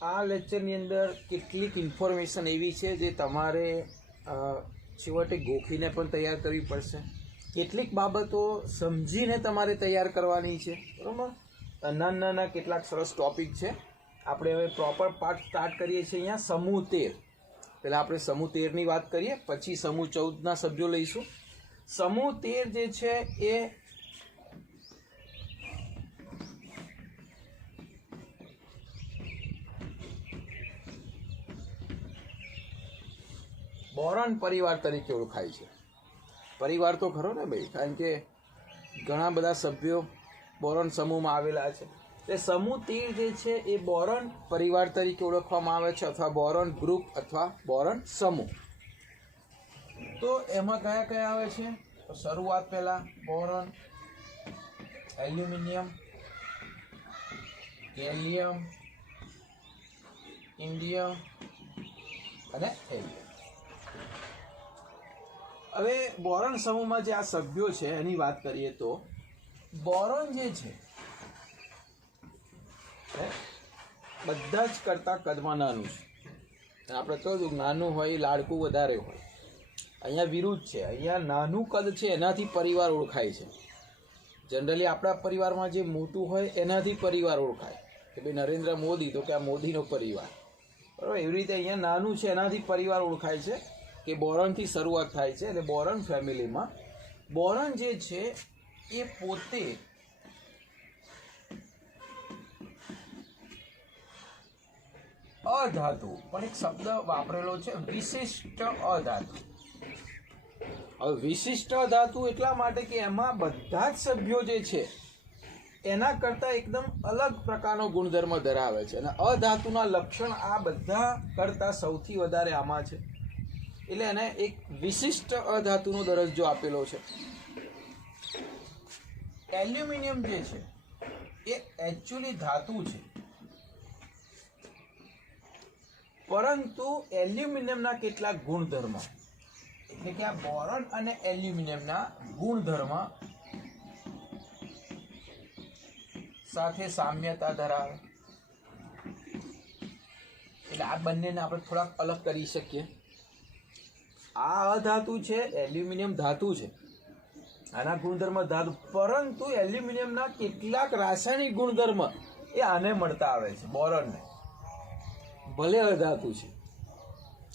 આ લેક્ચરની અંદર કેટલીક ઇન્ફોર્મેશન એવી છે જે તમારે છેવટે ગોખીને પણ તૈયાર કરવી પડશે. કેટલીક બાબતો સમજીને તમારે તૈયાર કરવાની છે, બરાબર. નાના કેટલાક સરસ ટોપિક છે. આપણે હવે પ્રોપર પાર્ટ સ્ટાર્ટ કરીએ છીએ અહીંયા સમૂહ 13. પહેલાં આપણે સમૂહ 13ની વાત કરીએ, પછી સમૂહ 14ના સભ્યો લઈશું. સમૂહ 13 જે છે એ બોરોન પરિવાર તરીકે ઓળખાય છે. પરિવાર તો ખરો ને ભાઈ, કારણ કે ઘણા બધા સભ્યો બોરોન સમૂહમાં આવેલા છે. એ સમૂહ 13 જે છે એ બોરોન પરિવાર તરીકે ઓળખવામાં આવે છે, અથવા બોરોન ગ્રુપ અથવા બોરોન સમૂહ. તો એમાં કયા કયા આવે છે? તો શરૂઆત પહેલા બોરોન, એલ્યુમિનિયમ, ગેલિયમ, ઇન્ડિયમ અને હેલિયમ. હવે બોરોન સમૂહમાં જે આ સભ્યો છે એની વાત કરીએ તો બોરોન જે છે બધા જ કરતાં કદમાં નાનું છે. આપણે કહ્યું નાનું હોય લાડકું વધારે હોય. અહીંયા વિરુદ્ધ છે. અહીંયા નાનું કદ છે એનાથી પરિવાર ઓળખાય છે. જનરલી આપણા પરિવારમાં જે મોટું હોય એનાથી પરિવાર ઓળખાય કે ભાઈ નરેન્દ્ર મોદી, તો કે આ મોદીનો પરિવાર, બરાબર. એવી રીતે અહીંયા નાનું છે એનાથી પરિવાર ઓળખાય છે કે બોરોનથી શરૂઆત થાય છે. અને બોરોન ફેમિલીમાં બોરોન જે છે એ પોતે અધાતુ, પણ એક શબ્દ વાપરેલો છે વિશિષ્ટ અધાતુ. હવે વિશિષ્ટ ધાતુ એટલા માટે કે એમાં બધા જ સભ્યો જે છે એના કરતાં એકદમ અલગ પ્રકારનો ગુણધર્મ ધરાવે છે. અને અધાતુના લક્ષણ આ બધા કરતાં સૌથી વધારે આમાં છે, એટલે એને એક વિશિષ્ટ અધાતુનો દરજ્જો આપેલો છે. એલ્યુમિનિયમ જે છે એ એકચ્યુઅલી ધાતુ છે, પરંતુ એલ્યુમિનિયમના કેટલાક ગુણધર્મ, એટલે કે આ બોરોન અને એલ્યુમિનિયમના ગુણધર્મ સાથે સામ્યતા ધરાવે. એટલે આ બંનેને આપણે થોડાક અલગ કરી શકીએ. આ અધાતુ છે, એલ્યુમિનિયમ ધાતુ છે, આના ગુણધર્મ ધાતુ, પરંતુ એલ્યુમિનિયમના કેટલાક રાસાયણિક ગુણધર્મ એ આને મળતા આવે છે, બોરોનને. ભલે અધાતુ છે,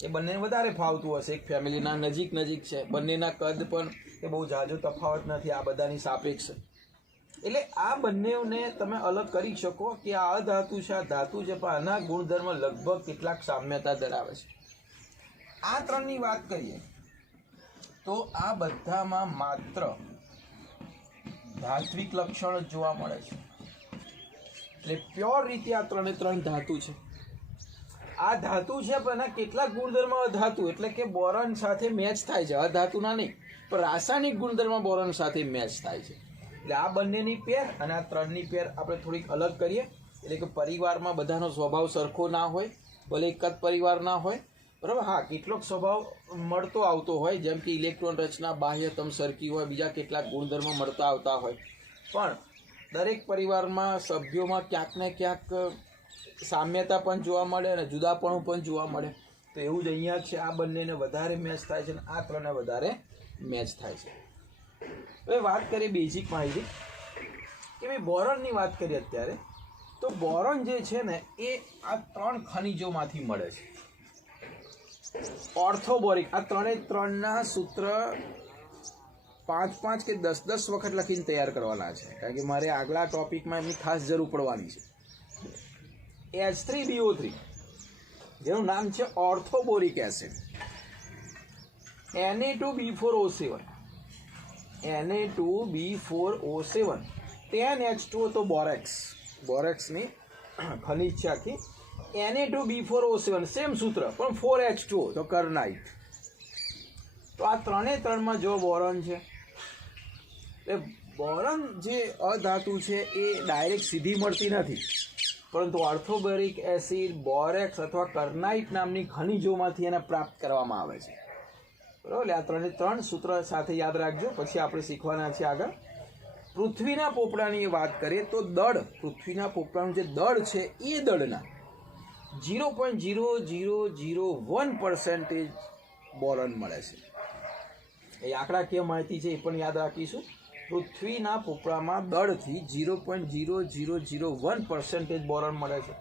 એ બંને વધારે ફાવતું હશે, એક ફેમિલીના નજીક છે, બંનેના કદ પણ એ બહુ ઝાઝો તફાવત નથી આ બધાની સાપેક્ષ. એટલે આ બંનેને તમે અલગ કરી શકો કે આ અધાતુ છે, આ ધાતુ છે, પણ આના ગુણધર્મ લગભગ કેટલાક સામ્યતા ધરાવે છે. આ ત્રણની વાત કરીએ તો આ બધામાં માત્ર ધાત્વિક લક્ષણ જ જોવા મળે છે. એટલે પ્યોર રીતે આ ત્રણ ધાતુ છે. આ ધાતુ છે પણ એના કેટલાક ગુણધર્મ અધાતુ, એટલે કે બોરોન સાથે મેચ થાય છે, અધાતુના નહીં, પણ રાસાયણિક ગુણધર્મ બોરોન સાથે મેચ થાય છે. એટલે આ બંનેની પેર અને આ ત્રણની પેર આપણે થોડીક અલગ કરીએ. એટલે કે પરિવારમાં બધાનો સ્વભાવ સરખો ના હોય, ભલે એક જ પરિવાર ના હોય, બરાબર. હા, કેટલોક સ્વભાવ મળતો આવતો હોય, જેમ કે ઇલેક્ટ્રોન રચના, બાહ્યતમ સરખી હોય, બીજા કેટલાક ગુણધર્મ મળતા આવતા હોય, પણ દરેક પરિવારમાં સભ્યોમાં ક્યાંક ને ક્યાંક સામ્યતા પણ જોવા મળે અને જુદાપણું પણ જોવા મળે. તો એવું જ અહીંયા છે, આ બંનેને વધારે મેચ થાય છે અને આ ત્રણને વધારે મેચ થાય છે. હવે વાત કરીએ બેઝિક માહિતી કે ભાઈ બોરોનની વાત કરીએ અત્યારે, તો બોરોન જે છે ને એ આ ત્રણ ખનિજોમાંથી મળે છે. ઓર્થોબોરિક, આ ત્રણના સૂત્ર 5 કે 10 વખત લખીને તૈયાર કરવાના છે, કારણ કે મારે આગલા ટોપિકમાં એમની ખાસ જરૂર પડવાની છે. H3BO3 જેનું નામ છે ઓર્થોબોરિક એસિડ. Na2B4O7, Na2B4O7, 10H2O તો બોરેક્સની ખનિજ છે આખી. Na2B4O7 સેમ સૂત્ર, પણ 4H2O તો કર્નાઇટ. તો આ ત્રણમાં જો બોરોન છે, એ બોરોન જે અધાતુ છે એ ડાયરેક્ટ સીધી મળતી નથી, પરંતુ ઓર્થોબોરિક એસિડ, બોરેક્સ અથવા કર્નાઇટ નામની ખનિજોમાંથી એને પ્રાપ્ત કરવામાં આવે છે, બરાબર. આ ત્રણ સૂત્ર સાથે યાદ રાખજો, પછી આપણે શીખવાના છે આગળ. પૃથ્વીના પોપડાની વાત કરીએ તો દળ, પૃથ્વીના પોપડાનું જે દળ છે એ દળના 0.0001% બોરોન મળે છે. એ આંકડાકીય માહિતી છે એ પણ યાદ રાખીશું. પૃથ્વીના પોપડામાં દળથી 0.0001% બોરોન મળે છે.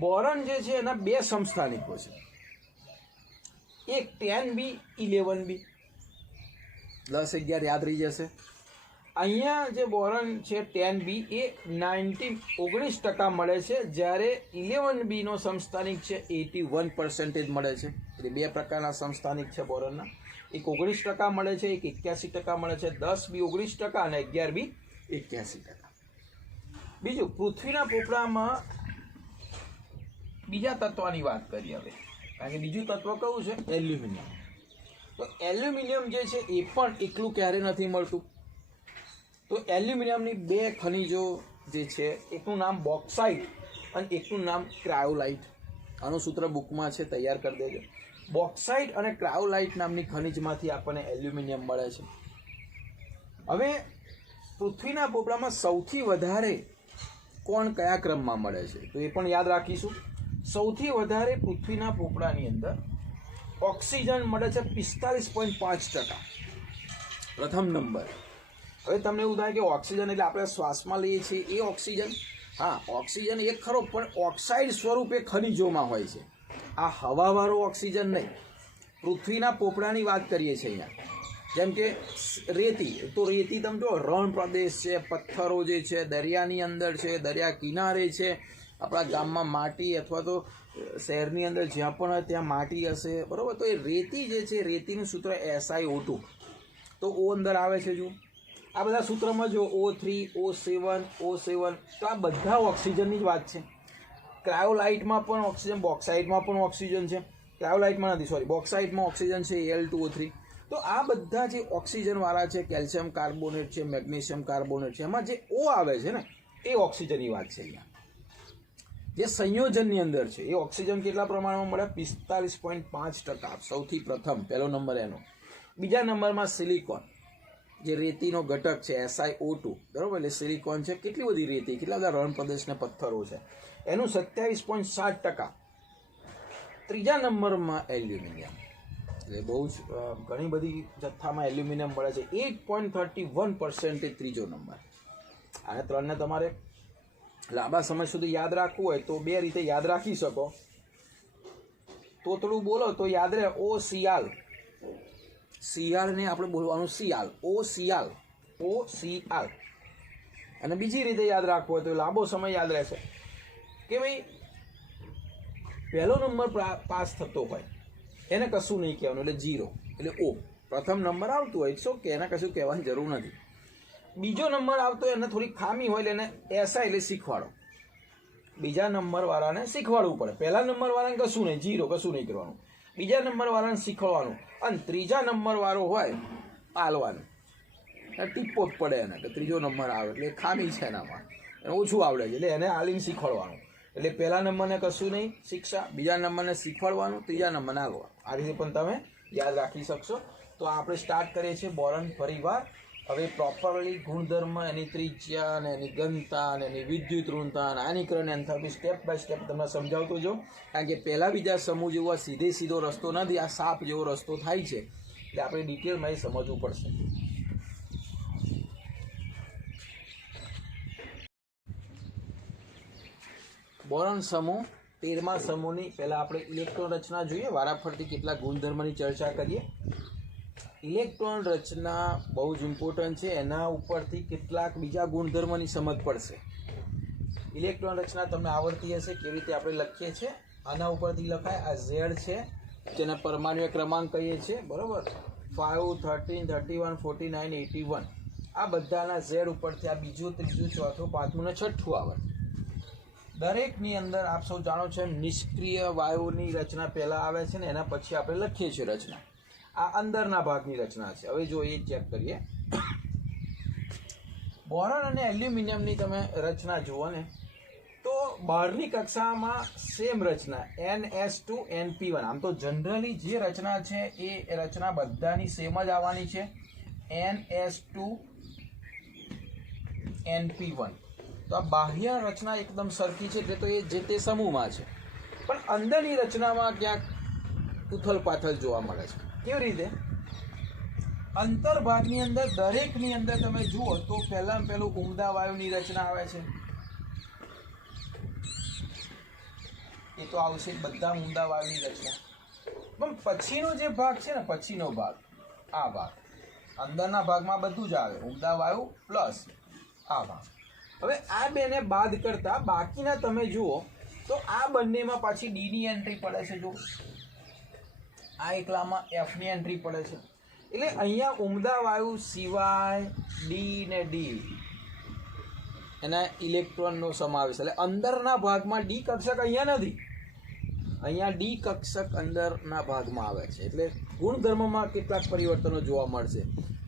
બોરોન જે છે એના બે સમસ્થાનિકો છે, એક 10B 11B. 10 11 યાદ રહી જશે. અહીંયા જે બોરોન છે 10B એ 19% મળે છે, જ્યારે 11B નો સમસ્થાનિક છે 81% મળે છે. એટલે બે પ્રકારના સમસ્થાનિક છે બોરોનના, એક 19% મળે છે, એક 81% મળે છે. 10B 19% અને 11B 81%. બીજું, પૃથ્વીના પોપડામાં બીજા તત્વની વાત કરીએ હવે, કારણ કે બીજું તત્વ કયું છે? એલ્યુમિનિયમ. તો એલ્યુમિનિયમ જે છે એ પણ એકલું ક્યારે નથી મળતું. તો એલ્યુમિનિયમની બે ખનિજો જે છે, એકનું નામ બોક્સાઇટ અને એકનું નામ ક્રાયોલાઇટ. આનું સૂત્ર બુકમાં છે, તૈયાર કરી દેજો. બોક્સાઇટ અને ક્રાયોલાઇટ નામની ખનિજમાંથી આપણને એલ્યુમિનિયમ મળે છે. હવે પૃથ્વીના પોપડામાં સૌથી વધારે કોણ કયા ક્રમમાં મળે છે તો એ પણ યાદ રાખીશું. સૌથી વધારે પૃથ્વીના પોપડાની અંદર ઓક્સિજન મળે છે 45.5%, પ્રથમ નંબર. હવે તમને એવું થાય કે ઓક્સિજન એટલે આપણે શ્વાસમાં લઈએ છીએ એ ઓક્સિજન? હા, ઓક્સિજન એક ખરો, પણ ઓક્સાઇડ સ્વરૂપે ખનિજોમાં હોય છે. આ હવાવાળો ઓક્સિજન નહીં. પૃથ્વીના પોપડાની વાત કરીએ છીએ અહીંયા. જેમ કે રેતી, તો રેતી તમે જો રણ પ્રદેશ છે, પથ્થરો જે છે દરિયાની અંદર છે, દરિયા કિનારે છે, આપણા ગામમાં માટી અથવા તો શહેરની અંદર જ્યાં પણ હોય ત્યાં માટી હશે, બરાબર. તો એ રેતી જે છે, રેતીનું સૂત્ર SiO2, તો O અંદર આવે છે. જો આ બધા સૂત્રમાં જો O3 O7 O7, તો આ બધા ઓક્સિજનની જ વાત છે. ક્રાયોલાઇટમાં પણ ઓક્સિજન, બોક્સાઇટમાં પણ ઓક્સિજન છે. ક્રાયોલાઇટમાં નથી, સોરી, બોક્સાઇટમાં ઓક્સિજન છે Al2O3. તો આ બધા જે ઓક્સિજનવાળા છે, કેલ્શિયમ કાર્બોનેટ છે, મેગ્નેશિયમ કાર્બોનેટ છે, એમાં જે O આવે છે ને એ ઓક્સિજનની વાત છે. અહીંયા જે સંયોજનની અંદર છે એ ઓક્સિજન કેટલા પ્રમાણમાં મળે? 45.5%, સૌથી પ્રથમ, પહેલો નંબર એનો. બીજા નંબરમાં સિલિકોન, જે રેતીનો ઘટક છે SiO2, બરાબર. એટલે સિલિકોન છે, કેટલી બધી રેતી, કેટલા બધા રણ પ્રદેશના પથ્થરો છે, એનું 27.7%. ત્રીજા નંબરમાં એલ્યુમિનિયમ, એટલે બહુ જ ઘણી બધી જથ્થામાં એલ્યુમિનિયમ મળે છે, 8.31%, ત્રીજો નંબર. અને ત્રણને તમારે લાંબા સમય સુધી યાદ રાખવું હોય તો બે રીતે યાદ રાખી શકો. તોતડું બોલો તો યાદ રહે O શિયાળ. શિયાળને આપણે બોલવાનું શિયાળ, O શિયાળ, O શિયાળ. અને બીજી રીતે યાદ રાખવું હોય તો લાંબો સમય યાદ રહેશે કે ભાઈ પહેલો નંબર પાસ થતો હોય એને કશું નહીં કહેવાનું, એટલે 0, એટલે O. પ્રથમ નંબર આવતું હોય ઇટ્સ ઓકે, એને કશું કહેવાની જરૂર નથી. બીજો નંબર આવતો હોય એને થોડી ખામી હોય એટલે એને SI એટલે શીખવાડો. બીજા નંબરવાળાને શીખવાડવું પડે. પહેલા નંબરવાળાને કશું નહીં, 0, કશું નહીં કરવાનું. બીજા નંબરવાળાને શીખવાડવાનું, અને ત્રીજા નંબરવાળો હોય પાલવાનું, ટીપો જ પડે એને કે ત્રીજો નંબર આવે એટલે ખામી છે એનામાં, એને ઓછું આવડે છે એટલે એને આલીને શીખવાડવાનું. એટલે પહેલા નંબરને કશું નહીં શિક્ષા, બીજા નંબરને શીખવાડવાનું, ત્રીજા નંબરને હાલવાનું. આ રીતે પણ તમે યાદ રાખી શકશો. તો આપણે સ્ટાર્ટ કરીએ છીએ બોરોન પરિવાર. હવે પ્રોપરલી ગુણધર્મ, એની ત્રિજ્યા અને એની ઘનતા અને એની વિદ્યુત ઋણતા અને આનીકરણ એન્થાલ્પી સ્ટેપ બાય સ્ટેપ તમને સમજાવતો જાઉં. કારણ કે પહેલા બીજા સમૂહ જેવો સીધો રસ્તો નથી, આ સાપ જેવો રસ્તો થાય છે, એટલે આપણે ડિટેલમાં એ સમજવું પડશે. બોરોન સમૂહ 13મા સમૂહની પહેલાં આપણે ઇલેક્ટ્રોન રચના જોઈએ, વારાફરતી કેટલાક ગુણધર્મની ચર્ચા કરીએ. ઇલેક્ટ્રોન રચના બહુ જ ઇમ્પોર્ટન્ટ છે, એના ઉપરથી કેટલાક બીજા ગુણધર્મની સમજ પડશે. ઇલેક્ટ્રોન રચના તમને આવડતી હશે કેવી રીતે આપણે લખીએ છીએ, આના ઉપરથી લખાય. આ Z છે જેને પરમાણુ ક્રમાંક કહીએ છીએ, બરાબર. 5 13 31 49 81, આ બધાના Z ઉપરથી આ બીજું, ત્રીજું, ચોથું, પાંચમું ને છઠ્ઠું આવે. દરેકની અંદર આપ સૌ જાણો છો નિષ્ક્રિય વાયુની રચના પહેલાં આવે છે ને એના પછી આપણે લખીએ છીએ રચના. આ અંદરના ભાગની રચના છે. હવે જો એ ચેક કરીએ, બોરોન અને એલ્યુમિનિયમની તમે રચના જુઓ ને તો બહારની કક્ષામાં સેમ રચના NS2 NP1. આમ તો જનરલી જે રચના છે એ રચના બધાની સેમ જ આવવાની છે, NS2 NP1. તો આ બાહ્ય રચના એકદમ સરખી છે એટલે તો એ જે તે સમૂહમાં છે, પણ અંદરની રચનામાં ક્યાંક ઉથલ પાથલ જોવા મળે છે. કેવી રીતે? અંતર્ભાગની અંદર દરેકની અંદર તમે જુઓ તો પહેલામાં પહેલું ઉમદા વાયુની રચના આવે છે. એ તો આવશે બધા ઉમદા વાયુની રચના. પણ પછીનો જે ભાગ છે ને, પછીનો ભાગ, આ ભાગ, અંદરના ભાગમાં બધું જ આવે, ઉમદા વાયુ પ્લસ આ ભાગ. હવે આ બેને બાદ કરતા બાકીના તમે જુઓ તો આ બંનેમાં પાછી ડીની એન્ટ્રી પડે છે. જો આ એકલામાં એફની એન્ટ્રી પડે છે. એટલે અહીંયા ઉમદા વાયુ સિવાય ડી ને ડી એના ઇલેક્ટ્રોનનો સમાવેશ. એટલે અંદરના ભાગમાં ડી કક્ષક અહીંયા નથી, અહીંયા ડી કક્ષક અંદરના ભાગમાં આવે છે. એટલે ગુણધર્મમાં કેટલાક પરિવર્તનો જોવા મળશે.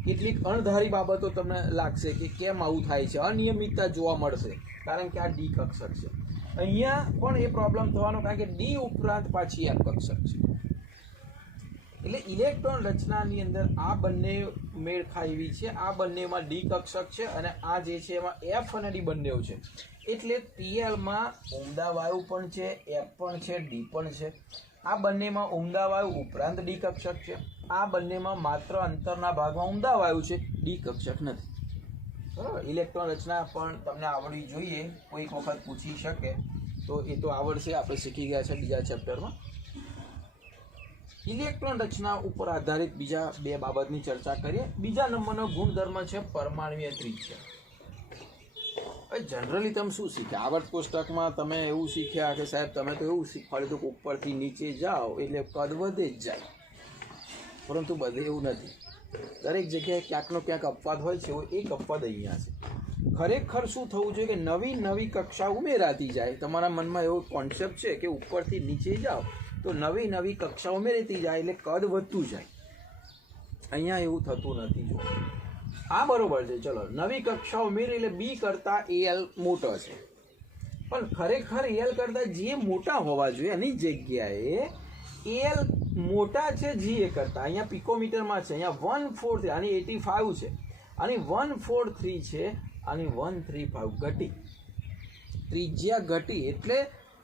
કેટલીક અણધારી બાબતો તમને લાગશે કે કેમ આવું થાય છે, અનિયમિતતા જોવા મળશે, કારણ કે આ ડી કક્ષક છે. અહીંયા પણ એ પ્રોબ્લેમ થવાનો, કારણ કે ડી ઉપરાંત પાછી એફ કક્ષક છે. એટલે ઇલેક્ટ્રોન રચનાની અંદર આ બંને મેળ ખાવી છે. આ બંનેમાં ડી કક્ષક છે અને આ જે છે એમાં એફ અને ડી બંને છે. એટલે પીએલમાં ઉમદા વાયુ પણ છે, એફ પણ છે, ડી પણ છે. આ બંનેમાં ઉમદા વાયુ ઉપરાંત ડી કક્ષક છે. આ બંનેમાં માત્ર અંતરના ભાગમાં ઉમદા વાયુ છે, ડી કક્ષક નથી. બરાબર? ઇલેક્ટ્રોન રચના પણ તમને આવડવી જોઈએ, કોઈક વખત પૂછી શકે તો એ તો આવડશે, આપણે શીખી ગયા છે બીજા ચેપ્ટરમાં. ઇલેક્ટ્રોન રચના ઉપર આધારિત બીજા બે બાબતની ચર્ચા કરીએ. બીજા નંબરનો ગુણધર્મ છે પરમાણ્વીય ત્રિજ્યા. જનરલી તમે શું શીખ્યા? આવર્ત કોષ્ટકમાં તમે એવું શીખ્યા કે સાહેબ તમે તો એવું શીખવાડ્યું કે ઉપરથી નીચે જાઓ એટલે કદ વધે જ જાય, પરંતુ બધે એવું નથી. દરેક જગ્યાએ ક્યાંકનો ક્યાંક અપવાદ હોય છે. એક અપવાદ અહીંયા છે. ખરેખર શું થવું જોઈએ કે નવી નવી કક્ષા ઉમેરાતી જાય. તમારા મનમાં એવો કોન્સેપ્ટ છે કે ઉપરથી નીચે જાઓ તો નવી નવી કક્ષા ઉમેરાતી જાય એટલે કદ વધતું જાય. અહીંયા એવું થતું નથી. જો આ બરોબર છે, ચલો નવી કક્ષા ઉમેરી એટલે બી કરતાં એલ મોટો છે, પણ ખરેખર એલ કરતાં જે મોટા હોવા જોઈએ એની જગ્યાએ એલ મોટા છે જી એ કરતાં. અહીંયા પિકોમીટરમાં છે, અહીંયા 143, આની 85 છે, આની 143 છે, આની 135 ઘટી. ત્રિજ્યા ઘટી એટલે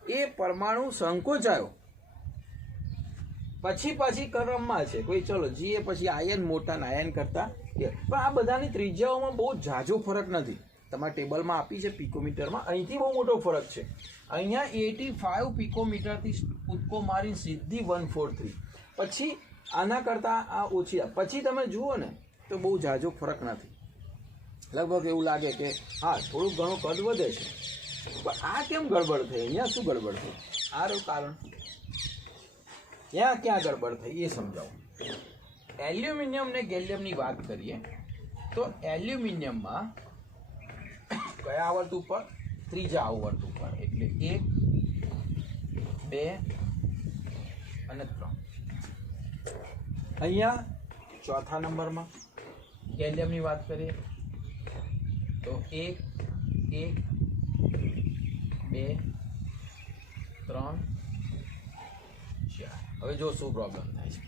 એ પરમાણુ સંકોચાયો. પછી ક્રમમાં છે કોઈ, ચલો જી એ પછી આયન મોટા ને આયન કરતાં, પણ આ બધાની ત્રિજ્યાઓમાં બહુ ઝાઝો ફરક નથી. તમારા ટેબલમાં આપી છે પિકોમીટરમાં, અહીંથી બહુ મોટો ફરક છે. અહીંયા 85 પિકોમીટરથી કૂદકો મારી સીધી 143, પછી આના કરતાં આ ઓછી. પછી તમે જુઓ ને તો બહુ ઝાઝો ફરક નથી. લગભગ એવું લાગે કે હા થોડુંક ઘણું કદ વધે છે, પણ આ કેમ ગડબડ થઈ? અહીંયા શું ગડબડ થઈ? આનું કારણ ક્યાં ગડબડ થઈ એ સમજાવો. એલ્યુમિનિયમ ને ગેલિયમની વાત કરીએ તો એલ્યુમિનિયમમાં કયા આવર્ત ઉપર? ત્રીજા આવર્ત ઉપર. એટલે 1, 2 અને 3. અહીંયા ચોથા નંબરમાં ગેલિયમની વાત કરીએ તો 1, 1, 2, 3, 4. હવે જો શું પ્રોબ્લેમ થાય છે.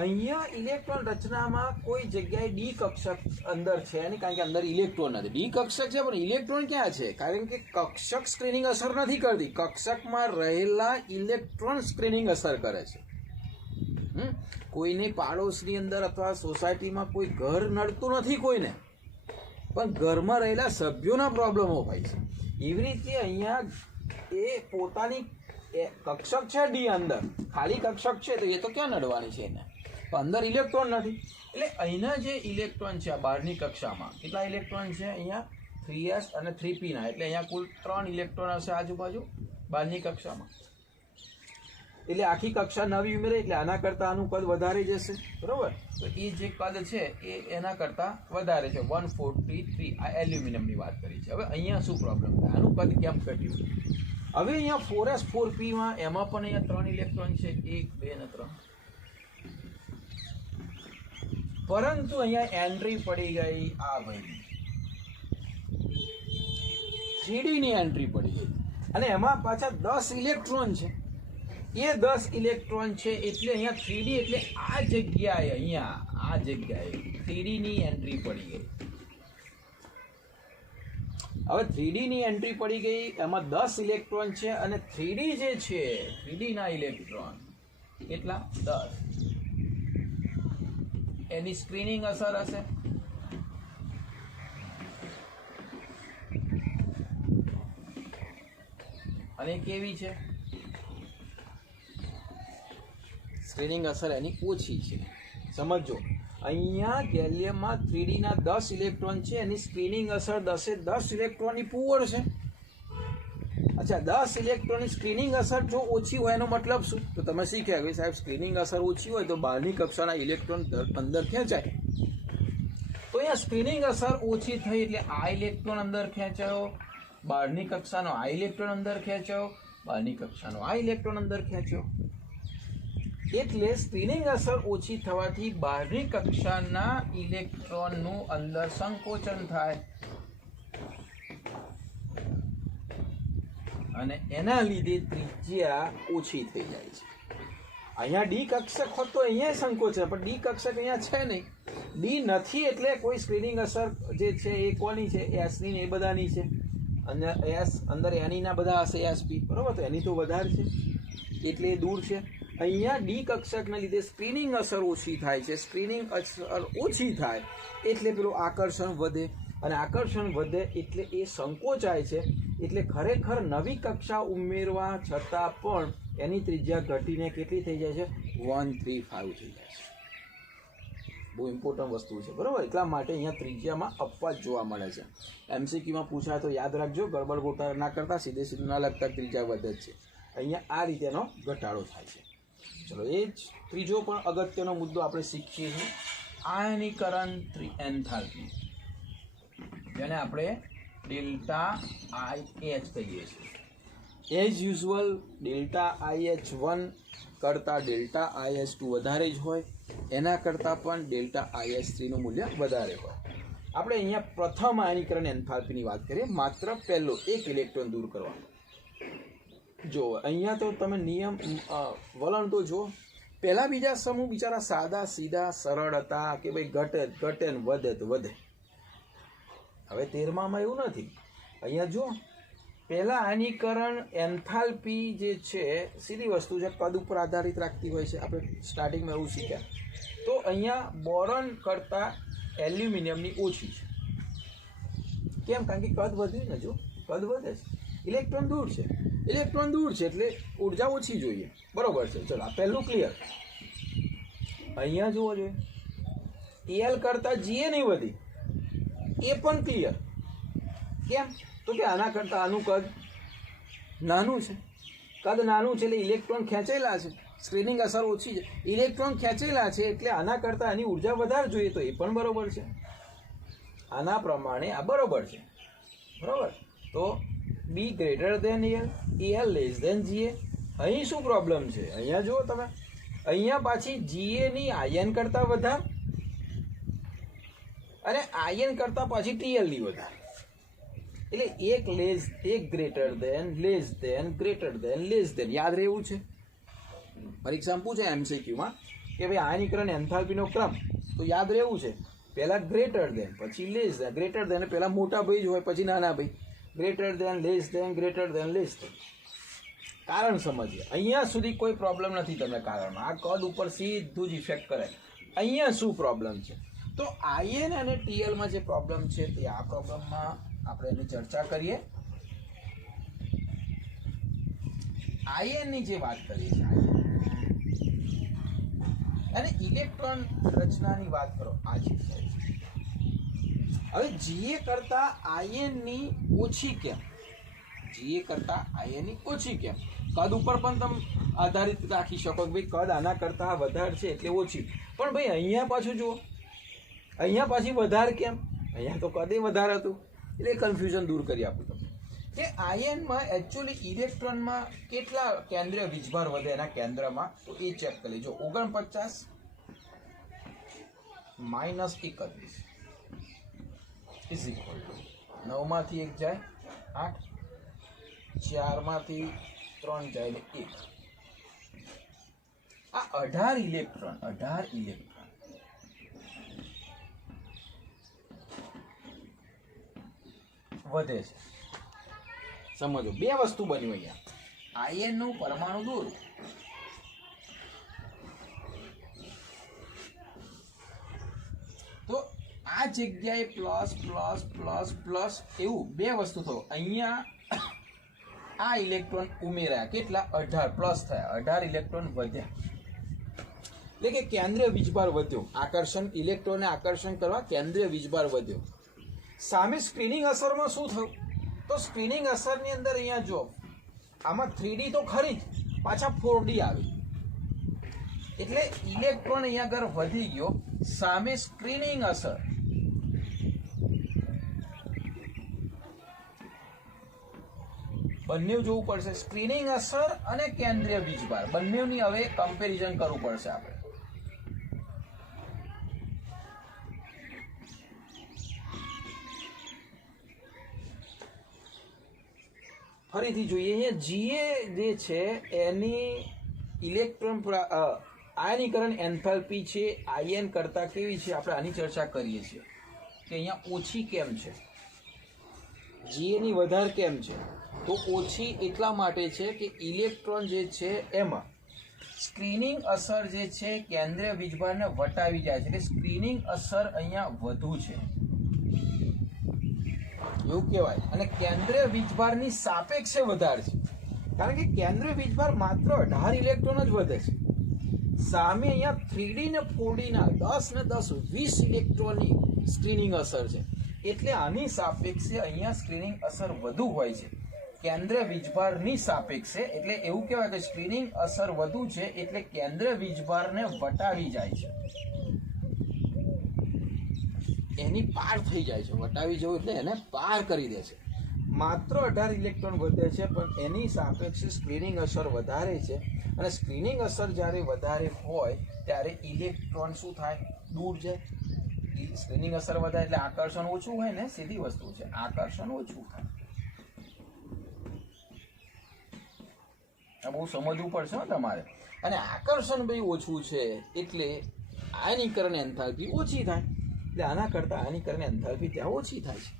અહીંયા ઇલેક્ટ્રોન રચનામાં કોઈ જગ્યાએ ડી કક્ષક અંદર છે નહીં, કારણ કે અંદર ઇલેક્ટ્રોન નથી. ડી કક્ષક છે પણ ઇલેક્ટ્રોન ક્યાં છે? કારણ કે કક્ષક સ્ક્રીનિંગ અસર નથી કરતી, કક્ષકમાં રહેલા ઇલેક્ટ્રોન સ્ક્રીનિંગ અસર કરે છે. કોઈને પાડોશની અંદર અથવા સોસાયટીમાં કોઈ ઘર નડતું નથી કોઈને, પણ ઘરમાં રહેલા સભ્યોના પ્રોબ્લેમો હોય છે. એવી રીતે અહીંયા એ પોતાની કક્ષક છે ડી, અંદર ખાલી કક્ષક છે તો એ તો ક્યાં નડવાની છે એને, અંદર ઇલેક્ટ્રોન નથી. એટલે અહીંના જે ઇલેક્ટ્રોન છે આ બહારની કક્ષામાં કેટલા ઇલેક્ટ્રોન છે? અહીંયા 3s અને 3p ના, એટલે અહીંયા કુલ 3 ઇલેક્ટ્રોન હશે આજુબાજુ બહારની કક્ષામાં. એટલે આખી કક્ષા નવી ઉમેરે એટલે આના કરતાં આનું કદ વધારે જશે, બરોબર? તો એ જે કદ છે એ એના કરતાં વધારે છે, 143. આ એલ્યુમિનિયમની વાત કરી છે. હવે અહીંયા શું પ્રોબ્લેમ થાય? આનું કદ કેમ ઘટ્યું? હવે અહીંયા 4s 4p માં એમાં પણ અહીંયા 3 ઇલેક્ટ્રોન છે, 1, 2 અને 3. પરંતુ અહીંયા એન્ટ્રી પડી ગઈ આ ભાઈ 3d ની એન્ટ્રી પડી ગઈ, અને એમાં પાછા 10 ઇલેક્ટ્રોન છે. એ 10 ઇલેક્ટ્રોન છે એટલે અહીંયા 3d એટલે આ જગ્યાએ, અહીંયા આ જગ્યાએ 3d ની એન્ટ્રી પડી ગઈ. હવે 3D ની એન્ટ્રી પડી ગઈ, એમાં 10 ઇલેક્ટ્રોન છે અને 3D જે છે 3D ના ઇલેક્ટ્રોન કેટલા 10, એની સ્ક્રીનિંગ અસર હશે. અને કેવી છે સ્ક્રીનિંગ અસર એની ઓછી છે. સમજો અહીંયા ગેલિયમમાં 3D ના 10 ઇલેક્ટ્રોન છે, એની સ્ક્રીનિંગ અસર 10 ઇલેક્ટ્રોનની પુઅર છે. અચ્છા 10 ઇલેક્ટ્રોનની સ્ક્રીનિંગ અસર જો ઓછી હોય એનો મતલબ શું? તો તમે શીખ્યા કે સાહેબ સ્ક્રીનિંગ અસર ઓછી હોય તો બહારની કક્ષાના ઇલેક્ટ્રોન અંદર ખેંચાય. તો અહીંયા સ્ક્રીનિંગ અસર ઓછી થઈ એટલે આ ઇલેક્ટ્રોન અંદર ખેંચાયો, બહારની કક્ષાનો આ ઇલેક્ટ્રોન અંદર ખેંચ્યો, બહારની કક્ષાનો આ ઇલેક્ટ્રોન અંદર ખેંચ્યો. એટલે સ્ક્રીનિંગ અસર ઓછી થવાથી બહારની કક્ષાના ઇલેક્ટ્રોનનું અંદર સંકોચન થાય અને એના લીધે ત્રિજ્યા ઓછી થઈ જાય છે. અહીંયા ડી કક્ષક હોત તો અહીંયા સંકોચન, પણ ડી કક્ષક અહીંયા છે નહીં. ડી નથી એટલે કોઈ સ્ક્રીનિંગ અસર જે છે એ કોની છે? એસની ને એ બધાની છે. અને એસ અંદર એની ના બધા હશે એસપી, બરોબર? તો એની તો વધારે છે એટલે એ દૂર છે. અહીંયા ડી કક્ષકના લીધે સ્ક્રીનિંગ અસર ઓછી થાય છે. સ્ક્રીનિંગ અસર ઓછી થાય એટલે પેલું આકર્ષણ વધે, અને આકર્ષણ વધે એટલે એ સંકોચાય છે. એટલે ખરેખર નવી કક્ષા ઉમેરવા છતાં પણ એની ત્રિજ્યા ઘટીને કેટલી થઈ જાય છે? 135 થઈ જાય છે. બહુ ઇમ્પોર્ટન્ટ વસ્તુ છે, બરાબર? એટલા માટે અહીંયા ત્રિજ્યામાં અપવાદ જોવા મળે છે. એમસીક્યુમાં પૂછાય તો યાદ રાખજો, ગડબડ ગોટા ના કરતા સીધું ના લગતા ત્રિજ્યા વધે છે. અહીંયા આ રીતેનો ઘટાડો થાય છે. ચલો એ જ ત્રીજો પણ અગત્યનો મુદ્દો આપણે શીખીએ છીએ, આયનીકરણ એન્થાલ્પી, જેને આપણે ડેલ્ટા IH કહીએ છીએ. એઝ યુઝ્યુઅલ ડેલ્ટા IH1 કરતાં ડેલ્ટા IH2 વધારે જ હોય, એના કરતાં પણ ડેલ્ટા IH3નું મૂલ્ય વધારે હોય. આપણે અહીંયા પ્રથમ આયનીકરણ એન્થાલ્પીની વાત કરીએ, માત્ર પહેલો એક ઇલેક્ટ્રોન દૂર કરવાનો. જો અહીંયા તો તમે નિયમ વલણ તો જો, પહેલા બીજા સમૂહ બિચારા સાદા સીધા સરળ હતા કે ભાઈ ઘટે ને વધે તો વધે. હવે 13માં એવું નથી. અહીંયા જો પહેલા આયનીકરણ એન્થાલ્પી જે છે સીધી વસ્તુ છે, કદ ઉપર આધારિત રાખતી હોય છે. આપણે સ્ટાર્ટિંગમાં એવું શીખ્યા. તો અહીંયા બોરોન કરતાં એલ્યુમિનિયમની ઓછી છે. કેમ? કારણ કે કદ વધ્યું ને, જો કદ વધે છે, ઇલેક્ટ્રોન દૂર છે, ઇલેક્ટ્રોન દૂર છે એટલે ઉર્જા ઓછી જોઈએ, બરોબર છે. ચલો આ પહેલું ક્લિયર. અહીંયા જુઓ જોઈએ એલ કરતાં જીએ નહીં વધી, એ પણ ક્લિયર. કેમ? તો કે આના કરતાં આનું કદ નાનું છે, કદ નાનું છે એટલે ઇલેક્ટ્રોન ખેંચેલા છે, સ્ક્રીનિંગ અસર ઓછી છે, ઇલેક્ટ્રોન ખેંચેલા છે એટલે આના કરતાં આની ઉર્જા વધારે જોઈએ, તો એ પણ બરોબર છે. આના પ્રમાણે આ બરોબર છે, બરોબર? તો B greater than L less than GA. અહીં શું પ્રોબ્લેમ છે? અહીંયા જુઓ તમે, અહીંયા પાછી જીએની આયન કરતાં વધારે અને આયન કરતાં પાછી ટીએલની વધારે. એટલે એક greater than less than greater than less than યાદ રહેવું છે. પરીક્ષામાં પૂછે એમસીક્યુમાં કે ભાઈ આયનીકરણ એન્થાલ્પીનો ક્રમ તો યાદ રહેવું છે. પહેલા ગ્રેટર દેન, પછી લેસ દેન. ગ્રેટર દેન પહેલા મોટા ભાઈ જ હોય, પછી નાના ભાઈ. Greater than less than greater than less than. કારણ સમજીએ. અહીંયા સુધી કોઈ પ્રોબ્લેમ નથી તમને કારણમાં, આ કદ ઉપર સીધું જ ઇફેક્ટ કરે. અહીંયા શું પ્રોબ્લેમ છે? તો આયન અને ટીએલમાં જે પ્રોબ્લેમ છે તે આ પ્રોબ્લેમમાં આપણે એની ચર્ચા કરીએ. આયનની જે વાત કરીએ છીએ અને ઇલેક્ટ્રોન રચનાની વાત કરો, આ છે. હવે જીએ કરતા આયનની ઓછી કેમ? જીએ કરતા આયનની ઓછી કેમ? કદ ઉપર પણ તમે આધારિત રાખી શકો કે ભાઈ કદ આના કરતા વધારે છે એટલે ઓછી. પણ ભાઈ અહીંયા પાછું જુઓ, અહીંયા પાછી વધારે કેમ? અહીંયા તો કદે વધારે હતું. એટલે કન્ફ્યુઝન દૂર કરી આપું તમને કે આયનમાં એકચ્યુઅલી ઇલેક્ટ્રોનમાં કેટલા કેન્દ્રીય વીજભાર વધે એના કેન્દ્રમાં, તો એ ચેક કરી લેજો. 49 માઇનસ 31 ઇઝ ઇક્વલ ટુ 9 માંથી 1 જાય 8, 4 માંથી 3 જાય એટલે 1. આ 18 ઇલેક્ટ્રોન વધે છે. સમજો, બે વસ્તુ બન્યું અહીંયા. આયન નું પરમાણુ દૂર, તો આ જગ્યાએ પ્લસ પ્લસ પ્લસ પ્લસ એવું બે વસ્તુ થયું. અહીંયા આ ઇલેક્ટ્રોન ઉમેર્યા, કેટલા? 18 પ્લસ થયા, 18 ઇલેક્ટ્રોન વધ્યા. એટલે કે કેન્દ્રીય વીજભાર વધ્યો. આકર્ષણ, ઇલેક્ટ્રોનને આકર્ષણ કરવા કેન્દ્રીય વીજભાર વધ્યો. સામે સ્ક્રીનિંગ અસરમાં શું થયું? તો સ્ક્રીનિંગ અસરની અંદર અહીંયા જો આમાં 3D તો ખરી જ, પાછા 4D આવી, એટલે ઇલેક્ટ્રોન અહીંયા આગળ વધી ગયો. સામે સ્ક્રીનિંગ અસર, બંને જોવું પડશે. સ્ક્રીનિંગ અસર અને કેન્દ્રીય વીજભાર બંનેની હવે કમ્પેરિઝન કરવું પડશે આપણે. ફરીથી જોઈએ, અહીંયા જીએ જે છે એની ઇલેક્ટ્રોન આયનીકરણ એન્થાલ્પી છે આયન કરતા કેવી છે, આપણે આની ચર્ચા કરીએ છીએ કે અહીંયા ઓછી કેમ છે, જીએ ની વધારે કેમ છે. તો ઓછી એટલા માટે છે કે ઇલેક્ટ્રોન જે છે એમાં સ્ક્રીનિંગ અસર જે છે કેન્દ્રીય વીજભારને વટાવી જાય છે, એટલે સ્ક્રીનિંગ અસર અહીંયા વધુ છે એવું કહેવાય. અને કેન્દ્રીય વીજભારની સાપેક્ષે વધારે છે, કારણ કે કેન્દ્રીય વીજભાર માત્ર 18 ઇલેક્ટ્રોન જ વધે છે. સામે અહીંયા 3D ને 4D ના 10 ને 10 20 ઇલેક્ટ્રોનની સ્ક્રીનિંગ અસર છે, એટલે આની સાપેક્ષે અહીંયા સ્ક્રીનિંગ અસર વધુ હોય છે કેન્દ્રીય વીજભારની સાપેક્ષે. એટલે એવું કહેવાય કે સ્ક્રીનિંગ અસર વધુ છે એટલે કેન્દ્રીય વીજભારને વટાવી જાય છે, એની પાર થઈ જાય છે. વટાવી જવું એટલે એને પાર કરી દે છે. માત્ર 18 ઇલેક્ટ્રોન વધે છે, પણ એની સાપેક્ષે સ્ક્રીનિંગ અસર વધારે છે. અને સ્ક્રીનિંગ અસર જ્યારે વધારે હોય ત્યારે ઇલેક્ટ્રોન શું થાય? દૂર જાય. સ્ક્રીનિંગ અસર વધારે એટલે આકર્ષણ ઓછું હોય ને, સીધી વસ્તુ છે, આકર્ષણ ઓછું થાય. આ બહુ સમજવું પડશે તમારે. અને આકર્ષણ ભાઈ ઓછું છે એટલે આયનીકરણ એન્થાલ્પી ઓછી થાય. એટલે આના કરતા આયનીકરણ એન્થાલ્પી ત્યાં ઓછી થાય છે.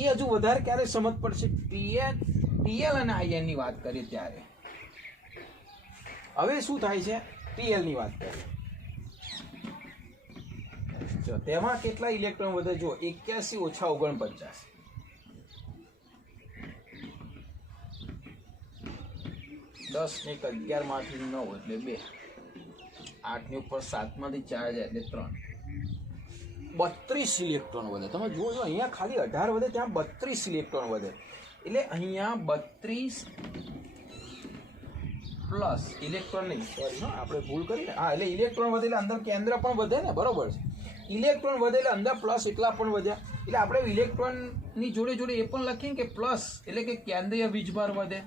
એ હજુ વધારે ક્યારે સમજ પડશે? ટીએલ અને આયન ની વાત કરીએ ત્યારે. હવે શું થાય છે? ટીએલ ની વાત કરીએ. જો તેમાં કેટલા ઇલેક્ટ્રોન વધે? જો 81 ઓછા 49, 10 ને 11 માંથી 9 એટલે 2, 8 ની ઉપર 7 માંથી 4 જાય એટલે 3, 32 ઇલેક્ટ્રોન વધે. તમે જોજો અહીંયા ખાલી 18 વધે, ત્યાં 32 ઇલેક્ટ્રોન વધે. એટલે અહીંયા 32 પ્લસ ઇલેક્ટ્રોન નહીં, સોરી આપણે ભૂલ કરી ને. હા, એટલે ઇલેક્ટ્રોન વધે એટલે અંદર કેન્દ્ર પણ વધે ને, બરોબર છે. ઇલેક્ટ્રોન વધે એટલે અંદર પ્લસ એટલા પણ વધ્યા. એટલે આપણે ઇલેક્ટ્રોનની જોડે જોડે એ પણ લખીએ કે પ્લસ એટલે કે કેન્દ્રીય વીજભાર વધે.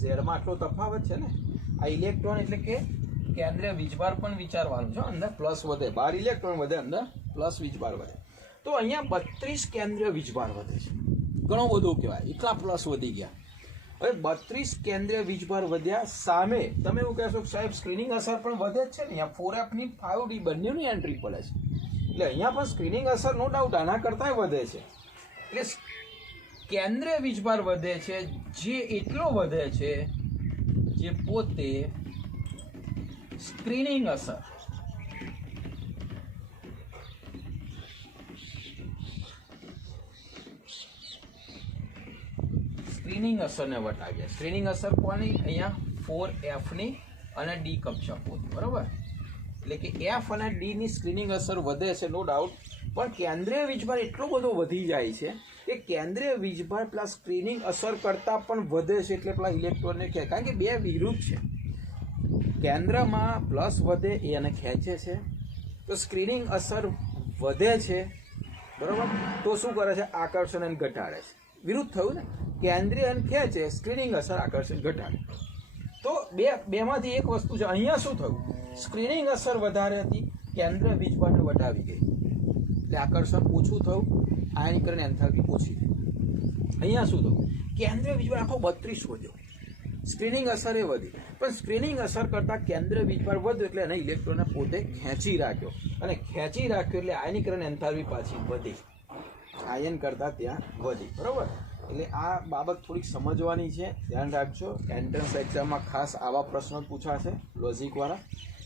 ઝેડમાં આટલો તફાવત છે ને. આ ઇલેક્ટ્રોન એટલે કે કેન્દ્રીય વીજભાર પણ વિચારવાનું છે. અંદર પ્લસ વધે, 12 ઇલેક્ટ્રોન વધે, અંદર પ્લસ વીજભાર વધે. તો અહીંયા 32 કેન્દ્રીય વીજભાર વધે છે. ઘણો બધો કહેવાય, એટલા પ્લસ વધી ગયા. હવે 32 કેન્દ્રીય વીજભાર વધ્યા. સામે તમે એવું કહેશો કે સાહેબ સ્ક્રીનિંગ અસર પણ વધે જ છે ને, અહીંયા 4F ની 5D બંનેની એન્ટ્રી પડે છે. એટલે અહીંયા પણ સ્ક્રીનિંગ અસર નો ડાઉટ આના કરતાં વધે છે. એટલે કેન્દ્રીય વીજભાર વધે છે, જે એટલો વધે છે જે પોતે સ્ક્રીનિંગ અસર સ્ક્રીનિંગ અસરને વટાવ્યા. સ્ક્રીનિંગ અસર કોની? અહીંયા 4F ની અને D કક્ષક પોતે, બરોબર. એટલે કે F અને D ની સ્ક્રીનિંગ અસર વધે છે, નો ડાઉટ. પણ કેન્દ્રીય વીજભાર એટલો બધો વધી જાય છે કે કેન્દ્રીય વીજભાર પેલા સ્ક્રીનિંગ અસર કરતા પણ વધે છે. એટલે પેલા ઇલેક્ટ્રોનને ખેંચે, કારણ કે બે વિરુદ્ધ છે. કેન્દ્રમાં પ્લસ વધે એ એને ખેંચે છે, તો સ્ક્રીનિંગ અસર વધે છે, બરોબર. તો શું કરે છે? આકર્ષણ એને ઘટાડે છે. વિરુદ્ધ થયું ને. કેન્દ્રીય એને ખેંચે, સ્ક્રીનિંગ અસર આકર્ષણ ઘટાડે. તો બેમાંથી એક વસ્તુ છે. અહીંયા શું થયું? સ્ક્રીનિંગ અસર વધારે હતી, કેન્દ્રીય વીજભારને વટાવી ગઈ, એટલે આકર્ષણ ઓછું થયું, આયનીકરણ એન્થાલ્પી ઓછી થઈ. અહીંયા શું થયું? કેન્દ્રીય વીજભાર આખો 32 વધ્યો, સ્ક્રીનિંગ અસર એ વધી, પણ સ્ક્રીનિંગ અસર કરતાં કેન્દ્રીય વીજભાર વધ્યો એટલે એને ઇલેક્ટ્રોનને પોતે ખેંચી રાખ્યો, અને ખેંચી રાખ્યો એટલે આયનીકરણ એન્થાલ્પી પાછી વધી, આયન કરતાં ત્યાં વધી. બરાબર, એટલે આ બાબત થોડીક સમજવાની છે, ધ્યાન રાખજો. એન્ટ્રન્સ એક્ઝામમાં ખાસ આવા પ્રશ્નો પૂછાશે લોજિકવાળા,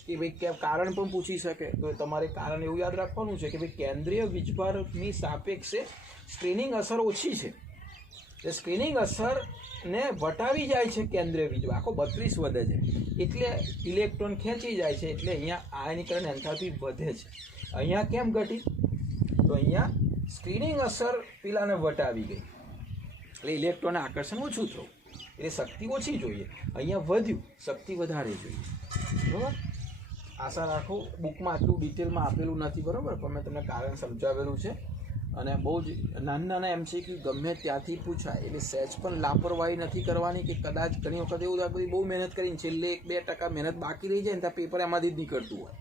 કે ભાઈ કે કારણ પણ પૂછી શકે, તો તમારે કારણ એવું યાદ રાખવાનું છે કે ભાઈ કેન્દ્રીય વીજભારની સાપેક્ષે સ્ક્રીનિંગ અસર ઓછી છે, એ સ્ક્રીનિંગ અસરને વટાવી જાય છે કેન્દ્રીય વીજભાર, આખો 32 વધે છે એટલે ઇલેક્ટ્રોન ખેંચી જાય છે, એટલે અહીંયા આયનીકરણ એન્થાલ્પી વધે છે. અહીંયા કેમ ઘટી? તો અહીંયા સ્ક્રીનિંગ અસર પેલાને વટાવી ગઈ એટલે ઇલેક્ટ્રોનને આકર્ષણ ઓછું થયું, એટલે શક્તિ ઓછી જોઈએ, અહીંયા વધ્યું, શક્તિ વધારે જોઈએ. બરાબર, આશા રાખું બુકમાં આટલું ડિટેલમાં આપેલું નથી, બરાબર, પણ મેં તમને કારણ સમજાવેલું છે. અને બહુ જ નાના MCQ ગમે ત્યાંથી પૂછાય, એટલે સહેજ પણ લાપરવાહી નથી કરવાની, કે કદાચ ઘણી વખત એવું થાય બહુ મહેનત કરીને છેલ્લે 1-2% મહેનત બાકી રહી જાય ને ત્યાં પેપર એમાંથી જ નીકળતું હોય,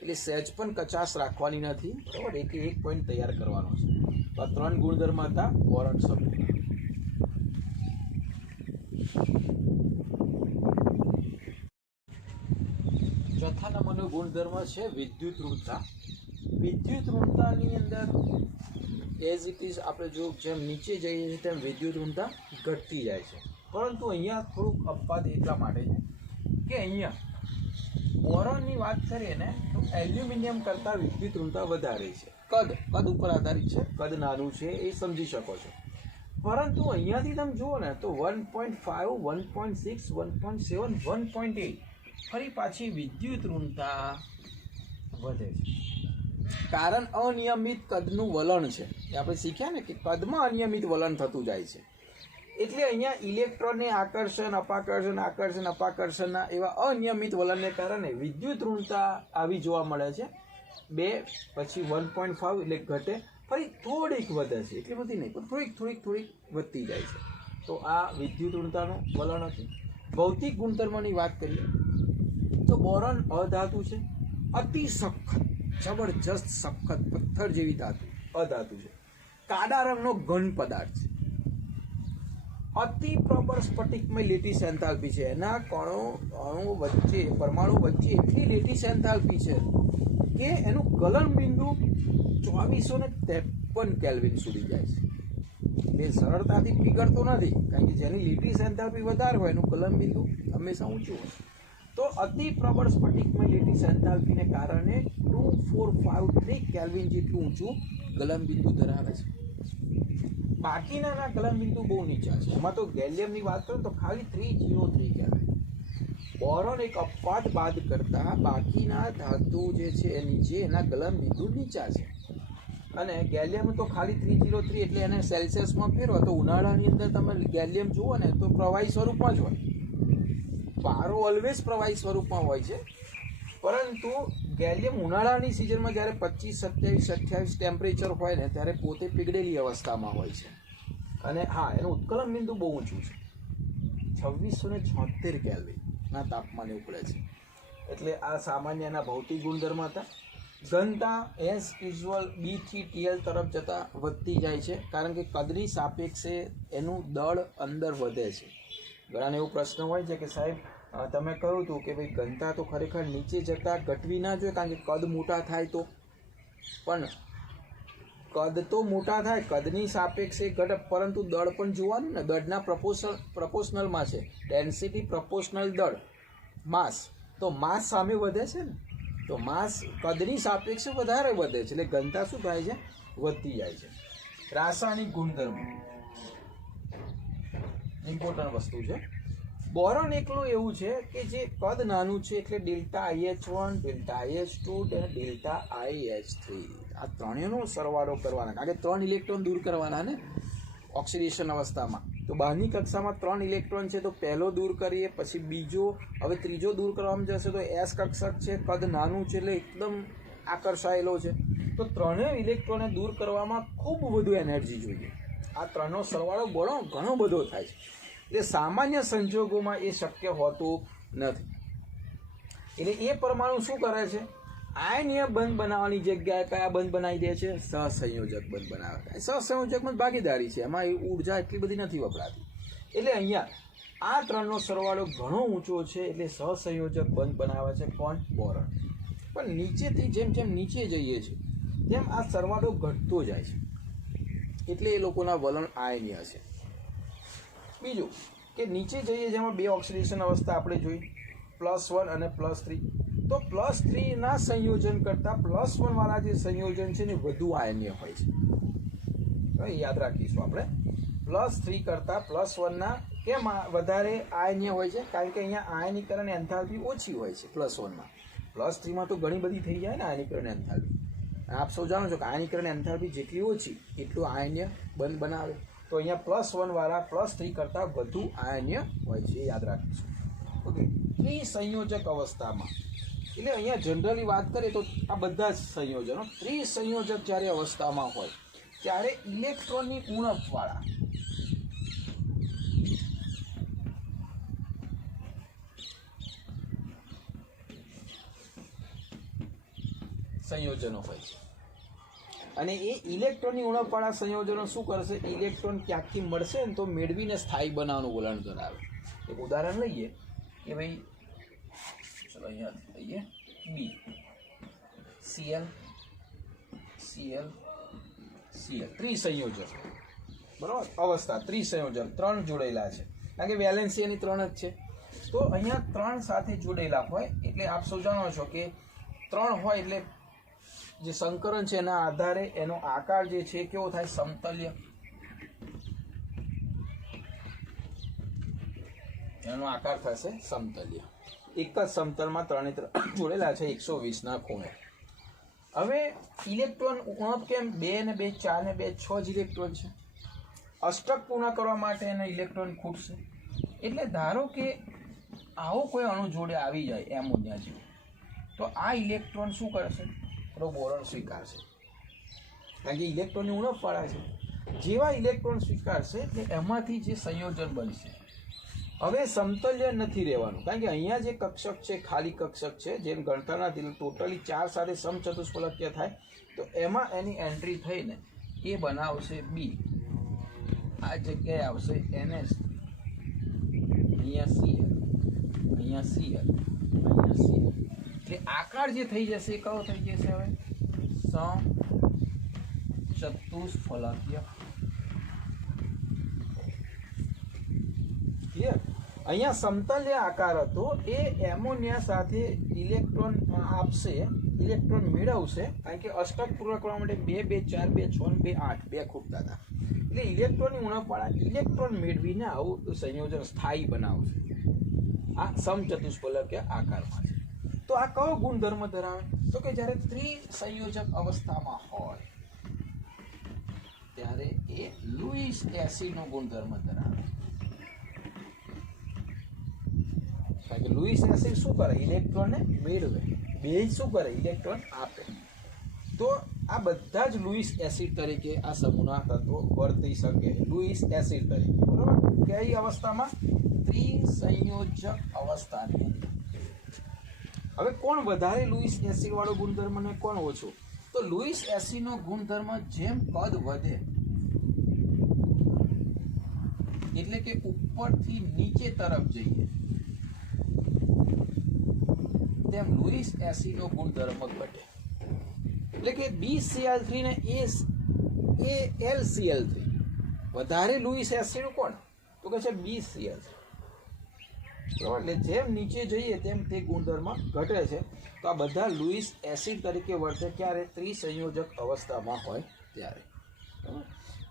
એટલે સહેજ પણ કચાશ રાખવાની નથી. બરાબર, એક પોઈન્ટ તૈયાર કરવાનો છે. તો આ 3 ગુણધર્મ હતા બોરોન સમૂહ. ચોથા નંબરનો ગુણધર્મ છે વિદ્યુત ઋણતા. વિદ્યુત ઋણતાની અંદર એઝ ઇટ ઇઝ આપણે જો જેમ નીચે જઈએ છીએ તેમ વિદ્યુત ઋણતા ઘટતી જાય છે, પરંતુ અહીંયા થોડુંક અપવાદ એટલા માટે છે કે અહીંયા બોરોનની વાત કરીએ ને તો એલ્યુમિનિયમ કરતાં વિદ્યુત ઋણતા વધારે છે. કદ ઉપર આધારિત છે, કદ નાનું છે એ સમજી શકો છો, પરંતુ અહીંયાથી તમે જુઓ ને તો 1.5, 1.6, 1.7, 1.8 ફરી પાછી વિદ્યુત ઋણતા વધે છે. કારણ અનિયમિત કદનું વલણ છે, એ આપણે શીખ્યા ને કે કદમાં અનિયમિત વલણ થતું જાય છે, એટલે અહીંયા ઇલેક્ટ્રોનને આકર્ષણ અપાકર્ષણના એવા અનિયમિત વલણને કારણે વિદ્યુત ઋણતા આવી જોવા મળે છે. 2 પછી 1.5 એટલે ઘટે, ફરી થોડીક વધે છે, એટલી બધી નહીં પણ થોડીક વધતી જાય છે. તો આ વિદ્યુત ઋણતાનું વલણ હતું. ભૌતિક ગુણધર્મની વાત કરીએ તો બોરોન અધાતુ છે, અતિ સખત, જબરજસ્ત સખત પથ્થર જેવી ધાતુ, અધાતુ છે, કાળા રંગનો ઘન પદાર્થ છે, અતિ પ્રબળ સ્ફટિકમય લેટિસ એન્થાલ્પી છે, એના અણુ વચ્ચે પરમાણુ વચ્ચે એટલી લેટિસ એન્થાલ્પી છે કે એનું ગલન બિંદુ 2453 કેલ્વિન સુધી જાય છે. એ સરળતાથી પીગળતો નથી, કારણ કે જેની લેટિસ એન્થાલ્પી વધારે હોય એનું ગલન બિંદુ હંમેશા ઊંચું હોય. તો અતિ પ્રબળ સ્ફટિકમય લેટિસ એન્થાલ્પીને કારણે 2453 કેલ્વિન જેટલું ઊંચું ગલનબિંદુ ધરાવે છે. બાકીના ગલનબિંદુ બહુ નીચા છે. એમાં તો ગેલિયમની વાત કરું તો ખાલી 303 કેલ્વિન. બોરોન એક અપવાદ બાદ કરતા બાકીના ધાતુ જે છે એ નીચે એના ગલનબિંદુ નીચા છે, અને ગેલિયમ તો ખાલી 303 એટલે એને સેલ્સિયસમાં ફેરવો તો ઉનાળાની અંદર તમે ગેલિયમ જુઓ ને તો પ્રવાહી સ્વરૂપમાં જ હોય. પારો ઓલવેઝ પ્રવાહી સ્વરૂપમાં હોય છે, પરંતુ ગેલિયમ ઉનાળાની સિઝનમાં જ્યારે 25, 27, 28 ટેમ્પરેચર હોય ને ત્યારે પોતે પીગળેલી અવસ્થામાં હોય છે, અને હા એનું ઉત્કલન બિંદુ બહુ ઊંચું છે, 2676 કેલ્વિનના તાપમાને ઉપડે છે. એટલે આ સામાન્ય એના ભૌતિક ગુણધર્મ હતા. ઘનતા એઝ યુઝ્યુઅલ B થી TL તરફ જતાં વધતી જાય છે, કારણ કે કદની સાપેક્ષે એનું દળ અંદર વધે છે. ઘણાને એવો પ્રશ્ન હોય છે કે સાહેબ તમે કહ્યું હતું કે ભાઈ ઘનતા તો ખરેખર નીચે જતાં ઘટવી ના જોઈએ, કારણ કે કદ મોટા થાય તો, પણ કદ તો મોટા થાય, કદની સાપેક્ષે ઘટે, પરંતુ દળ પણ જોવાનું ને, દળના પ્રપોર્શનલમાં છે, ડેન્સિટી પ્રપોર્શનલ દળ માસ, તો માસ સામે વધે છે ને, તો માસ કદની સાપેક્ષે વધારે વધે છે, એટલે ઘનતા શું થાય છે? વધતી જાય છે. રાસાયણિક ગુણધર્મ ઇમ્પોર્ટન્ટ વસ્તુ છે. બોરોન એકલું એવું છે કે જે કદ નાનું છે, એટલે ડેલ્ટા IH1, ડેલ્ટા IH2 અને ડેલ્ટા IH3 આ ત્રણેયનો સરવાળો કરવાના, કારણ કે 3 ઇલેક્ટ્રોન દૂર કરવાના ને ઓક્સિડેશન અવસ્થામાં. તો બહારની કક્ષામાં 3 ઇલેક્ટ્રોન છે, તો પહેલો દૂર કરીએ, પછી બીજો, હવે ત્રીજો દૂર કરવામાં જશે તો S કક્ષક છે, કદ નાનું છે એટલે એકદમ આકર્ષાયેલો છે, તો ત્રણેય ઇલેક્ટ્રોનને દૂર કરવામાં ખૂબ વધુ એનર્જી જોઈએ. આ ત્રણનો સરવાળો ઘણો બધો થાય છે, એટલે સામાન્ય સંજોગોમાં એ શક્ય હોતું નથી. એટલે એ પરમાણુ શું કરે છે? આયનીય બંધ બનાવવાની જગ્યાએ કયા બંધ બનાવી દે છે? સહસંયોજક બંધ બનાવે. સહસંયોજકમાં ભાગીદારી છે, એમાં ઉર્જા એટલી બધી નથી વપરાતી. એટલે અહીંયા આ ત્રણનો સરવાળો ઘણો ઊંચો છે એટલે સહસંયોજક બંધ બનાવે છે કોણ? બોરોન. પણ નીચેથી જેમ જેમ નીચે જઈએ છીએ તેમ આ સરવાળો ઘટતો જાય છે એટલે એ લોકોના વલણ આયનીય છે. બીજું કે નીચે જઈએ જેમાં બે ઓક્સિડેશન અવસ્થા આપણે જોઈ, +1 અને +3. તો +3 ના સંયોજન કરતાં +1 વાળા જે સંયોજન છે ને વધુ આયનીય હોય છે. યાદ રાખીશું આપણે, +3 કરતાં +1 ના કેમ વધારે આયનીય હોય છે? કારણ કે અહીંયા આયનીકરણ એન્થાલ્પી ઓછી હોય છે +1માં. +3માં તો ઘણી બધી થઈ જાય ને આયનીકરણ એન્થાલ્પી. આપ સૌ જાણો છો કે આયનીકરણ એન્થાલ્પી જેટલી ઓછી એટલું આયનીય બંધ બનાવે. તો અહીંયા +1 વાળા +3 કરતાં વધુ આયનીય હોય છે, યાદ રાખીશું. ઓકે, ત્રિસંયોજક અવસ્થામાં એટલે અહીંયા જનરલી વાત કરીએ તો આ બધા જ સંયોજનો ત્રિસંયોજક જ્યારે અવસ્થામાં હોય ત્યારે ઇલેક્ટ્રોનની ઉણપવાળા સંયોજનો હોય છે. અને એ ઇલેક્ટ્રોનની ઉણપવાળા સંયોજનો શું કરશે? ઇલેક્ટ્રોન ક્યાંકથી મળશે ને તો મેળવીને સ્થાયી બનાવવાનું વલણ ધરાવે. એક ઉદાહરણ લઈએ કે ભાઈ ચલો અહીંયા લઈએ બી, Cl Cl Cl ત્રિસંયોજક, બરાબર, અવસ્થા ત્રિસંયોજક, 3 જોડેલા છે કારણ કે વેલેન્સી એની 3 જ છે. તો અહીંયા 3 સાથે જોડેલા હોય એટલે આપ સૌ જાણો છો કે 3 હોય એટલે જે સંકરણ છે એના આધારે એનો આકાર જે છે કેવો થાય? સમતલ્ય. એનો આકાર થશે સમતલ્ય. એક જ સમતલમાં 3 જોડેલા છે 120 ના ખૂણે. હવે ઇલેક્ટ્રોન ઉણપ કેમ? 2 ને 2 4 ને 2 6 જ ઇલેક્ટ્રોન છે. અષ્ટક પૂર્ણ કરવા માટે એને ઇલેક્ટ્રોન ખૂટશે. એટલે ધારો કે આવો કોઈ અણુ જોડે આવી જાય એમોનિયા જેવું, તો આ ઇલેક્ટ્રોન શું કરશે? બોરોન સ્વીકારશે કારણ કે ઇલેક્ટ્રોનની ઉણપવાળા છે. જેવા ઇલેક્ટ્રોન સ્વીકારશે એટલે એમાંથી જે સંયોજન બનશે. હવે સમતલ્ય નથી રહેવાનું કારણ કે અહીંયા જે કક્ષક છે ખાલી કક્ષક છે, જેમ ગણતા નથી, ટોટલી 4 સાથે સમચતુષ્ફલકીય થાય તો એમાં એની એન્ટ્રી થઈને એ બનાવશે બી. આ જગ્યાએ આવશે NH, અહીંયા Cl, અહીંયા Cl, અહીંયા Cl. એટલે આકાર જે થઈ જશે એ કયો થઈ જશે? હવે સમચતુષ્ફલકીય. ક્લિયર? અહીંયા સમતલ્ય આકાર હતો એ એમોનિયા સાથે ઇલેક્ટ્રોન આપશે, ઇલેક્ટ્રોન મેળવશે કારણ કે અષ્ટક પૂર્ણ કરવા માટે 2 2 4 2 6 2 8 2 ખૂટતા હતા. એટલે ઇલેક્ટ્રોનની ઉણપવાળા ઇલેક્ટ્રોન મેળવીને આવું સંયોજન સ્થાયી બનાવશે. આ સમચતુષ્ફલકીય આકારમાં છે. તો આ કયો ગુણધર્મ ધરાવે? તો કે જ્યારે ત્રિસંયોજક અવસ્થામાં હોય ત્યારે એ લુઈસ એસિડનો ગુણધર્મ ધરાવે. કારણ કે લુઈસ એસિડ શું કરે? ઇલેક્ટ્રોનને મેળવે. બેઝ શું કરે? ઇલેક્ટ્રોન આપે. તો આ બધા જ લુઈસ એસિડ તરીકે આ સમૂહના તત્વો વર્તી શકે, લુઈસ એસિડ તરીકે, બરોબર? કઈ અવસ્થામાં? ત્રિસંયોજક અવસ્થાની. હવે કોણ વધારે લુઈસ એસિડ વાળો ગુણધર્મ ને કોણ ઓછો? તો લુઈસ એસિડ નો ગુણધર્મ જેમ કદ વધે એટલે કે ઉપરથી નીચે તરફ જઈએ તેમ લુઈસ એસિડ નો ગુણધર્મ ઘટે. એટલે કે BCl3 ને AlCl3 વધારે લુઈસ એસિડ કોણ? તો કે છે BCl3. એટલે જેમ નીચે જઈએ તેમ તે ગુણધર્મ ઘટે છે. તો આ બધા લુઈસ એસિડ તરીકે વર્તે ક્યારે? ત્રિસંયોજક અવસ્થામાં હોય ત્યારે.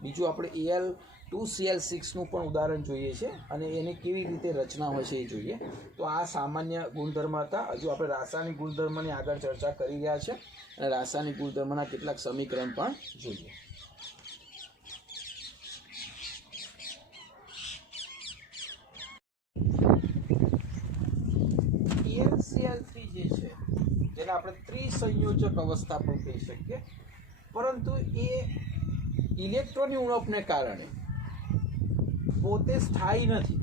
બીજું આપણે Al2Cl6 નું પણ ઉદાહરણ જોઈએ છે અને એની કેવી રીતે રચના હોય છે એ જોઈએ. તો આ સામાન્ય ગુણધર્મ હતા. હજુ આપણે રાસાયણિક ગુણધર્મની આગળ ચર્ચા કરી રહ્યા છે અને રાસાયણિક ગુણધર્મના કેટલાક સમીકરણ પણ જોઈએ. AlCl3 જે છે જેને આપણે ત્રિસંયોજક અવસ્થા પણ કહી શકીએ, પરંતુ એ ઇલેક્ટ્રોનની ઉણપને કારણે પોતે સ્થાયી નથી.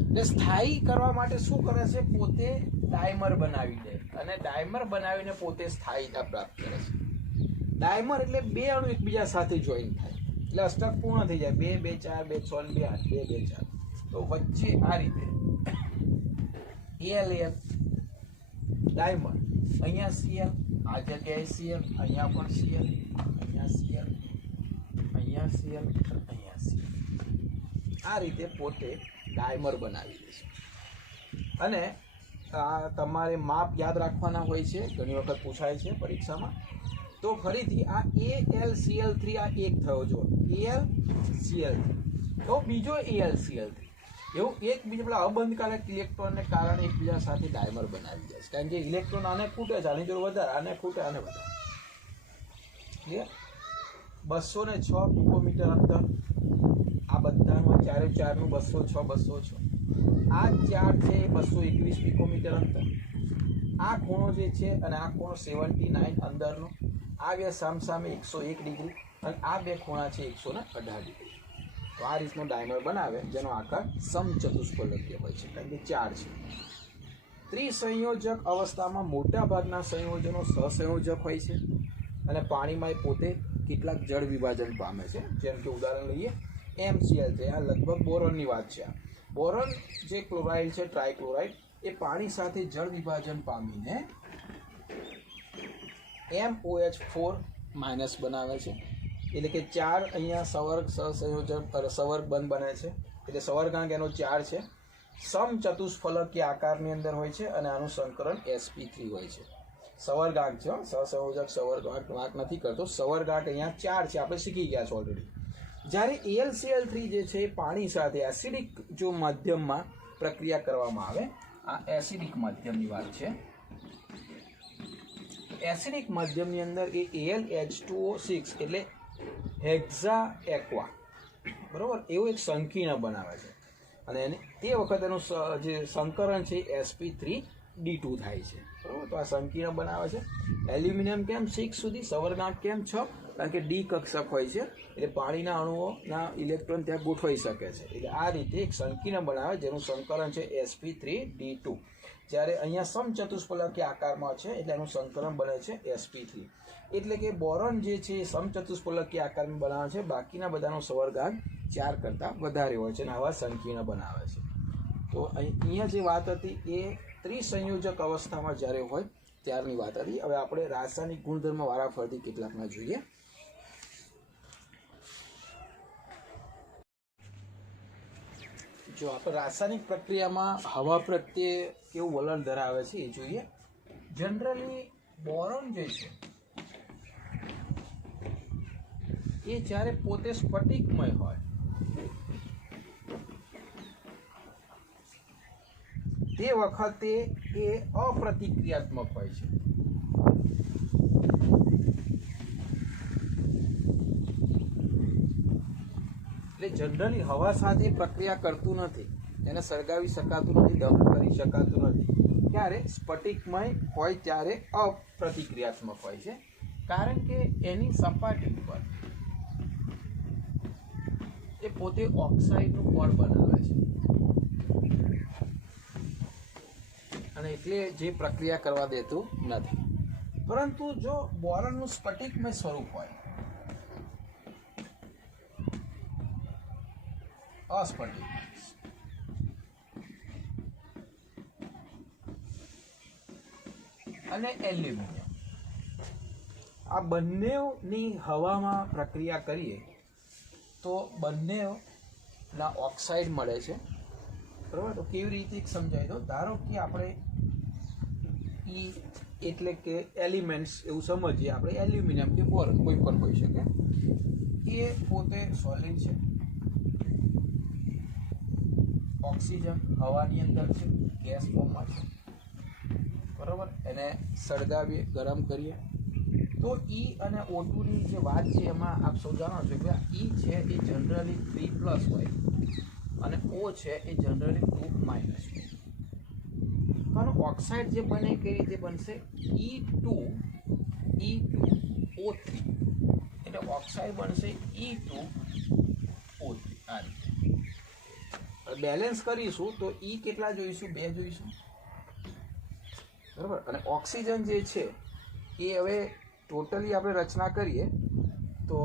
એટલે સ્થાયી કરવા માટે શું કરે છે? પોતે ડાયમર બનાવી દે અને ડાયમર બનાવીને પોતે સ્થાયીતા પ્રાપ્ત કરે છે. ડાયમર એટલે 2 અણુ એકબીજા સાથે જોઈન થાય એટલે અષ્ટક પૂર્ણ થઈ જાય. 2 2 4 2 6 2 8 2 2 4. તો વચ્ચે આ રીતે AlAl ડાયમંડ, અહીંયા Cl, આ જગ્યાએ Cl, અહીંયા પણ Cl, અહીંયા Cl, અહીંયા Cl, અહીંયા Cl. આ રીતે પોતે ડાયમર બનાવી દે છે. અને આ તમારે માપ યાદ રાખવાના હોય છે, ઘણી વખત પૂછાય છે પરીક્ષામાં. તો ફરીથી આ AlCl3 આ એક થયો જો AlCl3, તો બીજો AlCl3, એવું એકબીજા પેલા અબંધકારક ઇલેક્ટ્રોનને કારણે એકબીજા સાથે ડાયમર બનાવી જાય છે. કારણ કે ઇલેક્ટ્રોન આને ખૂટે છે, આની જોડે વધારે, આને ખૂટે, આને વધારે. ક્લિયર? 206 પિકોમીટર અંતર આ બધામાં, ચારે ચારનું 206 206. આ ચાર છે 221 પિકોમીટર અંતર. આ ખૂણો જે છે અને આ ખૂણો 79 અંદરનો, આ બે સામસામે 101 ડિગ્રી, અને આ બે ખૂણા છે 118 ડિગ્રી. તો આ રીતનો ડાયમર બનાવે જેનો આકાર સમચતુષ્ફલકીય હોય છે, કારણ કે ચાર છે. ત્રિસંયોજક અવસ્થામાં મોટા ભાગના સંયોજનો સહસંયોજક હોય છે અને પાણીમાં પોતે કેટલાક જળ વિભાજન પામે છે. જેમ કે ઉદાહરણ લઈએ MCl છે, આ લગભગ બોરોનની વાત છે. બોરોન જે ક્લોરાઇડ છે, ટ્રાયક્લોરાઇડ, એ પાણી સાથે જળ વિભાજન પામીને MOH4- બનાવે છે. એટલે કે ચાર અહીંયા સવર્ગ સહસંયોજક સવર્ગ બંધ બને છે, એટલે સવર્ગાંક એનો 4 છે. સમચતુષ્ફલકીય આકારની અંદર હોય છે અને આનું સંકરણ sp3 હોય છે. સવર્ગાંક છે, સહસંયોજક સવર્ગાંક વાત નથી કરતો, સવર્ગાંક અહીંયા 4 છે, આપણે શીખી ગયા છે ઓલરેડી. જ્યારે AlCl3 જે છે એ પાણી સાથે એસિડિક જો માધ્યમમાં પ્રક્રિયા કરવામાં આવે, આ એસિડિક માધ્યમની વાત છે. એસિડિક માધ્યમની અંદર એ AlH2O6 એટલે હેક્ઝા એક્વા, બરોબર, એવું એક સંકીર્ણ બનાવે છે. અને એને એ વખત એનું જે સંકરણ છે sp3D2 થાય છે, બરોબર. તો આ સંકીર્ણ બનાવે છે. એલ્યુમિનિયમ કેમ 6 સુધી, સવર્ગાંક કેમ 6? કારણ કે ડી કક્ષક હોય છે, એટલે પાણીના અણુઓના ઇલેક્ટ્રોન ત્યાં ગોઠવાઈ શકે છે. એટલે આ રીતે એક સંકીર્ણ બનાવે જેનું સંકરણ છે sp3D2. જ્યારે અહીંયા સમચતુષ્ફલકીય આકારમાં છે એટલે એનું સંકલન બને છે sp3. એટલે કે બોરોન જે છે એ સમચતુષ્ફલકીય આકારમાં બનાવે છે, બાકીના બધાનો સવર્ગાંક 4 કરતાં વધારે હોય છે અને આવા સંકીર્ણ બનાવે છે. તો અહીંયા જે વાત હતી એ ત્રિસંયોજક અવસ્થામાં જ્યારે હોય ત્યારની વાત હતી. હવે આપણે રાસાયણિક ગુણધર્મ વારાફરતી કેટલાકના જોઈએ. જો આપણે રાસાયણિક પ્રક્રિયામાં હવા પ્રત્યે કેવું વલણ ધરાવે છે એ જોઈએ. જનરલી બોરોન જે છે એ જ્યારે પોતે સ્ફટિકમય હોય તે વખતે એ અપ્રતિક્રિયાત્મક હોય છે. એટલે જનરલી હવા સાથે પ્રક્રિયા કરતું નથી, એને સળગાવી શકાતું નથી, દહન કરી શકાતું નથી. ત્યારે સ્ફટિકમય હોય ત્યારે અપ્રતિક્રિયાત્મક હોય છે, કારણ કે એની સપાટી પર એ પોતે ઓક્સાઇડનું પડ બનાવે છે અને એટલે જે પ્રક્રિયા કરવા દેતું નથી. પરંતુ જો બોરોનનું સ્ફટિકમય સ્વરૂપ હોય, અસ્ફટિક અને એલ્યુમિનિયમ, આ બંનેની હવામાં પ્રક્રિયા કરીએ તો બંનેના ઓક્સાઇડ મળે છે, બરાબર. તો કેવી રીતે સમજાય તો ધારો કે આપણે ઈ એટલે કે એલિમેન્ટ્સ એવું સમજીએ આપણે, એલ્યુમિનિયમ કે બોરોન કોઈ પણ હોઈ શકે, એ પોતે સોલિડ છે, ઓક્સિજન હવાની અંદર છે, ગેસ ફોર્મમાં છે, બરાબર. એને સળગાવીએ, ગરમ કરીએ તો ઈ અને O2 ની જે વાત છે એમાં આપ સૌ જાણો છો કે ઈ છે એ જનરલી 3+ હોય અને O છે એ જનરલી 2- હોય. પણ ઓક્સાઇડ જે બને કઈ રીતે બનશે, E2O3, એટલે ઓક્સાઇડ બનશે E2O3. આ રીતે બેલેન્સ કરીશું તો ઈ કેટલા જોઈશું, 2 જોઈશું, બરાબર. અને ઓક્સિજન જે છે એ હવે ટોટલી આપણે રચના કરીએ તો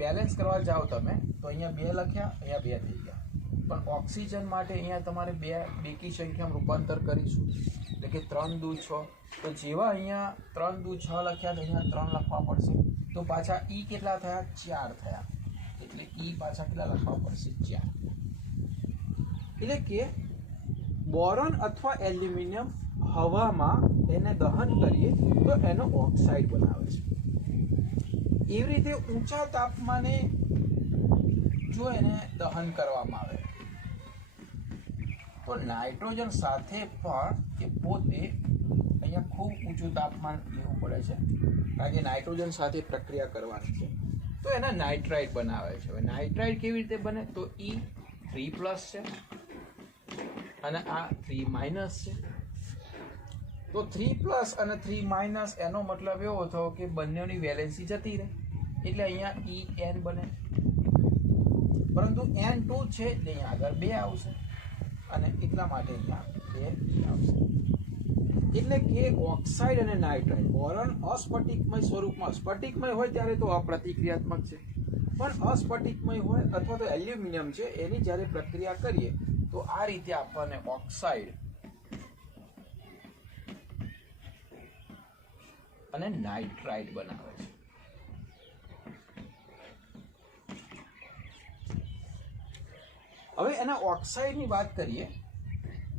બેલેન્સ કરવા જાઓ તમે તો અહીંયા 2 લખ્યા, અહીંયા 2 થઈ ગયા, પણ ઓક્સિજન માટે અહીંયા તમારે બેકી સંખ્યામાં રૂપાંતર કરીશું, એટલે કે 3 દુ 6. તો જેવા અહીંયા 3 દુ 6 લખ્યા તો અહીંયા 3 લખવા પડશે, તો પાછા ઈ કેટલા થયા? 4 થયા, એટલે ઈ પાછા કેટલા લખવા પડશે? 4. એટલે કે બોરોન અથવા એલ્યુમિનિયમ હવામાં એને દહન કરીએ તો એનો ઓક્સાઇડ બનાવે છે. એવી રીતે ઊંચા તાપમાને જો એને દહન કરવામાં આવે તો નાઇટ્રોજન સાથે પણ એ પોતે અહીંયા ખૂબ ઊંચું તાપમાન લેવું પડે છે, કારણ કે નાઇટ્રોજન સાથે પ્રક્રિયા કરવાની છે, તો એના નાઇટ્રાઇડ બનાવે છે. હવે નાઇટ્રાઇડ કેવી રીતે બને? તો E3+ છે અને આ 3- છે. તો 3+ અને 3- એનો મતલબ એવો થયો કે બંનેની વેલેન્સી જતી રહે, એટલે અહીંયા En બને. પરંતુ N2 છે એટલે અહીંયા આગળ 2 આવશે અને એટલા માટે અહીંયા 2 આવશે. એટલે કે ઓક્સાઇડ અને નાઇટ્રાઇડ બોરોન અસ્ફટિકમય સ્વરૂપમાં, સ્ફટિકમય હોય ત્યારે તો અપ્રતિક્રિયાત્મક છે, પણ અસ્ફટિકમય હોય અથવા તો એલ્યુમિનિયમ છે એની જ્યારે પ્રક્રિયા કરીએ તો આ રીતે આપણને ઓક્સાઇડ અને નાઇટ્રાઇડ બનાવે છે. હવે એના ઓક્સાઇડની વાત કરીએ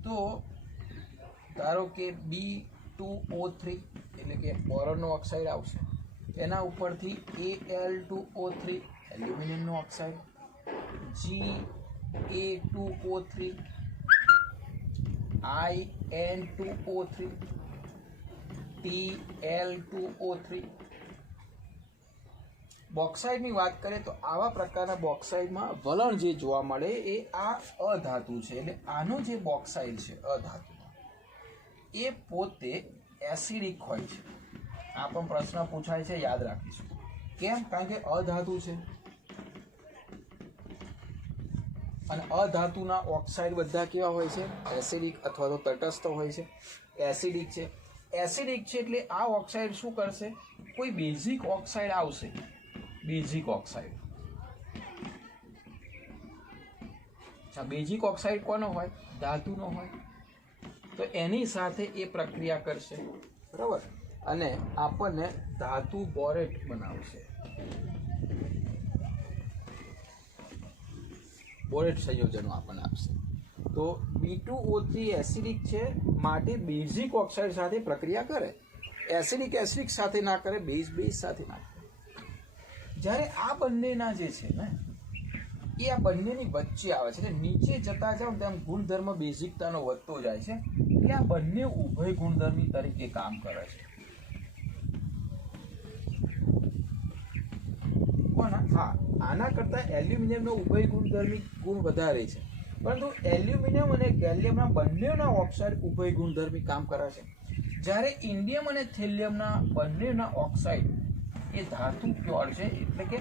તો ધારો કે B2O3 એટલે કે બોરોનનો ઓક્સાઇડ આવશે, એના ઉપરથી Al2O3 એલ્યુમિનિયમનો oxide, Ga2O3, In2O3, Tl2O3. બોક્સાઇડની વાત કરીએ તો આવા પ્રકારના બોક્સાઇડમાં વલણ જે જોવા મળે એ આ અધાતુ છે, એટલે આનો જે બોક્સાઇડ છે અધાતુ એ પોતે એસિડિક હોય છે. આ પણ પ્રશ્ન પૂછાય છે, યાદ રાખીશું. કેમ? કારણ કે અધાતુ છે અને અધાતુના ઓક્સાઇડ બધા કેવા હોય છે? એસિડિક અથવા તો તટસ્થ હોય છે. એસિડિક છે, એસિડિક છે એટલે આ ઓક્સાઇડ શું કરશે? કોઈ બેઝિક ઓક્સાઇડ આવશે, બેઝિક ઓક્સાઇડ. બેઝિક ઓક્સાઇડ કોનો હોય? ધાતુનો હોય. તો એની સાથે એ પ્રક્રિયા કરશે, બરાબર, અને આપણને ધાતુ બોરેટ બનાવશે. બોરેટ સંયોજનો આપણને આપશે. તો B2O3 એસિડિક છે માટે બેઝિક ઓક્સાઇડ સાથે પ્રક્રિયા કરે, એસિડિક એસિડિક સાથે ના કરે, બેઝ સાથે ના કરે. જ્યારે આ બંનેના જે છે ને એ આ બંનેની વચ્ચે આવે છે, એટલે નીચે જતા જાવ તેમ ગુણધર્મ બેઝિકતાનો વધતો જાય છે, એટલે આ બંને ઉભય ગુણધર્મી તરીકે કામ કરે છે. હા, આના કરતા એલ્યુમિનિયમનો ઉભય ગુણધર્મી ગુણ વધારે છે, પરંતુ એલ્યુમિનિયમ અને ગેલિયમના બંનેના ઓક્સાઇડ ઉભય ગુણધર્મી કામ કરે છે. જ્યારે ઇન્ડિયમ અને થેલિયમના બંનેના ઓક્સાઇડ એ ધાતુ પ્યોર છે, એટલે કે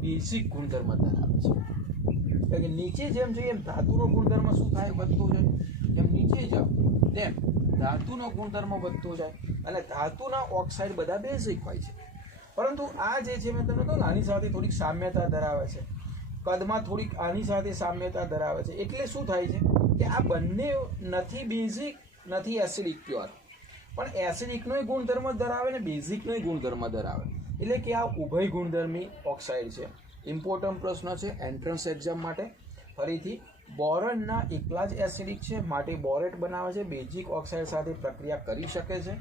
બેઝિક ગુણધર્મ ધરાવે છે. એટલે કે નીચે જેમ જોઈએ એમ ધાતુનો ગુણધર્મ શું થાય? વધતો જાય. જેમ નીચે જાવ તેમ ધાતુનો ગુણધર્મ વધતો જાય અને ધાતુના ઓક્સાઇડ બધા બેઝિક હોય છે. પરંતુ આ જે છે મેં તમને કહ્યું આની સાથે થોડીક સામ્યતા ધરાવે છે, કદમાં થોડીક આની સાથે સામ્યતા ધરાવે છે. એટલે શું થાય છે કે આ બંને નથી બેઝિક નથી એસિડિક પ્યોર, પણ એસિડિકનો ગુણધર્મ ધરાવે ને બેઝિકનો ગુણધર્મ ધરાવે, એટલે કે આ ઉભય ગુણધર્મી ઓક્સાઇડ છે. ઇમ્પોર્ટન્ટ પ્રશ્ન છે એન્ટ્રન્સ એક્ઝામ માટે. ફરીથી બોરોનના એકલા જ એસિડિક છે માટે બોરેટ બનાવે છે, બેઝિક ઓક્સાઇડ સાથે પ્રક્રિયા કરી શકે છે.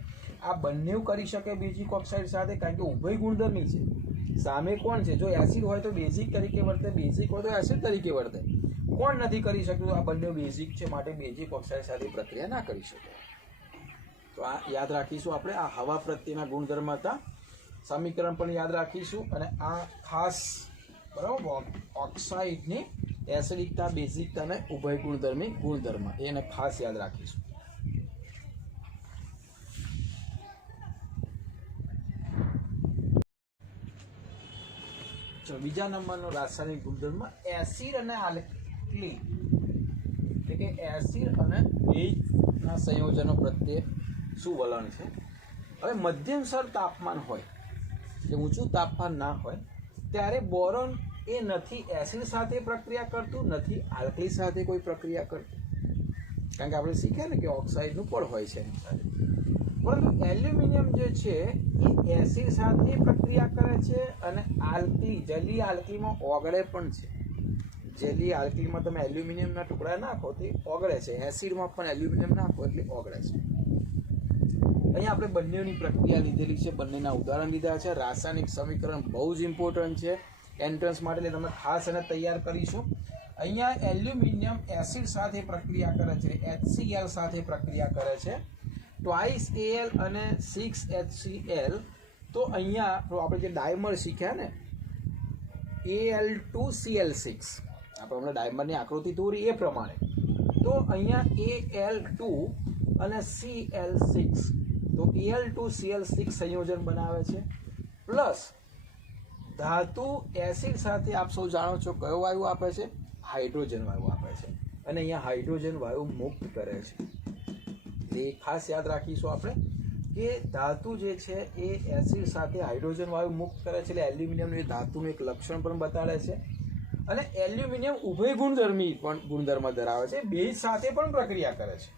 આ બંને કરી શકે બેઝિક ઓક્સાઇડ સાથે, કારણ કે ઉભય ગુણધર્મી છે. સામે કોણ છે? જો એસિડ હોય તો બેઝિક તરીકે વર્તે, બેઝિક હોય તો એસિડ તરીકે વર્તે. કોણ નથી કરી શકતું? આ બંને બેઝિક છે માટે બેઝિક ઓક્સાઇડ સાથે પ્રક્રિયા ના કરી શકે. તો આ યાદ રાખીશું આપણે. આ હવા પ્રત્યેના ગુણધર્મ હતા. સમીકરણ પણ યાદ રાખીશું અને આ ખાસ બરાબર ઓક્સાઇડની એસિડિકતા, બેઝિકતા અને ઉભય ગુણધર્મી ગુણધર્મ એને ખાસ યાદ રાખીશું. બીજા નંબરનો રાસાયણિક ગુણધર્મ એસિડ અને આલ્કલી, એટલે કે એસિડ અને બેઝના સંયોજનો પ્રત્યે શું વલણ છે. હવે મધ્યમસર તાપમાન હોય, એટલે ઊંચું તાપમાન ના હોય ત્યારે બોરોન એ નથી એસિડ સાથે પ્રક્રિયા કરતું, નથી આલ્કલી સાથે કોઈ પ્રક્રિયા કરતું, કારણ કે આપણે શીખ્યા ને કે ઓક્સાઇડનું પડ હોય છે એની સાથે. પરંતુ એલ્યુમિનિયમ જે છે એ એસિડ સાથે પ્રક્રિયા કરે છે અને આલ્કલી જલીય આલ્કલીમાં ઓગળે પણ છે. જલીય આલ્કલીમાં તમે એલ્યુમિનિયમના ટુકડા નાખો તો ઓગળે છે, એસિડમાં પણ એલ્યુમિનિયમ નાખો એટલે ઓગળે છે. અહીંયા આપણે બંનેની પ્રક્રિયા લીધેલી છે, બંનેના ઉદાહરણ લીધા છે. રાસાયણિક સમીકરણ બહુ જ ઇમ્પોર્ટન્ટ છે એન્ટ્રન્સ માટે, એટલે તમે ખાસ એને તૈયાર કરીશું. અહીંયા એલ્યુમિનિયમ એસિડ સાથે પ્રક્રિયા કરે છે, HCl સાથે પ્રક્રિયા કરે છે, ટ્વાઇસ Al અને 6HCl. તો અહીંયા આપણે જે ડાયમર શીખ્યા ને Al2Cl6, આપણે હમણાં ડાયમરની આકૃતિ દોરી એ પ્રમાણે, તો અહીંયા Al2 અને Cl6, તો Al2Cl6 સંયોજન બનાવે છે. પ્લસ ધાતુ એસિડ સાથે આપ સૌ જાણો છો કયો વાયુ આપે છે? હાઇડ્રોજન વાયુ આપે છે, અને અહીંયા હાઇડ્રોજન વાયુ મુક્ત કરે છે. એ ખાસ યાદ રાખીશું આપણે કે ધાતુ જે છે એ એસિડ સાથે હાઇડ્રોજન વાયુ મુક્ત કરે છે, એટલે એલ્યુમિનિયમનું એ ધાતુનું એક લક્ષણ પણ બતાડે છે. અને એલ્યુમિનિયમ ઉભય ગુણધર્મ ધરાવે છે, બે સાથે પણ પ્રક્રિયા કરે છે.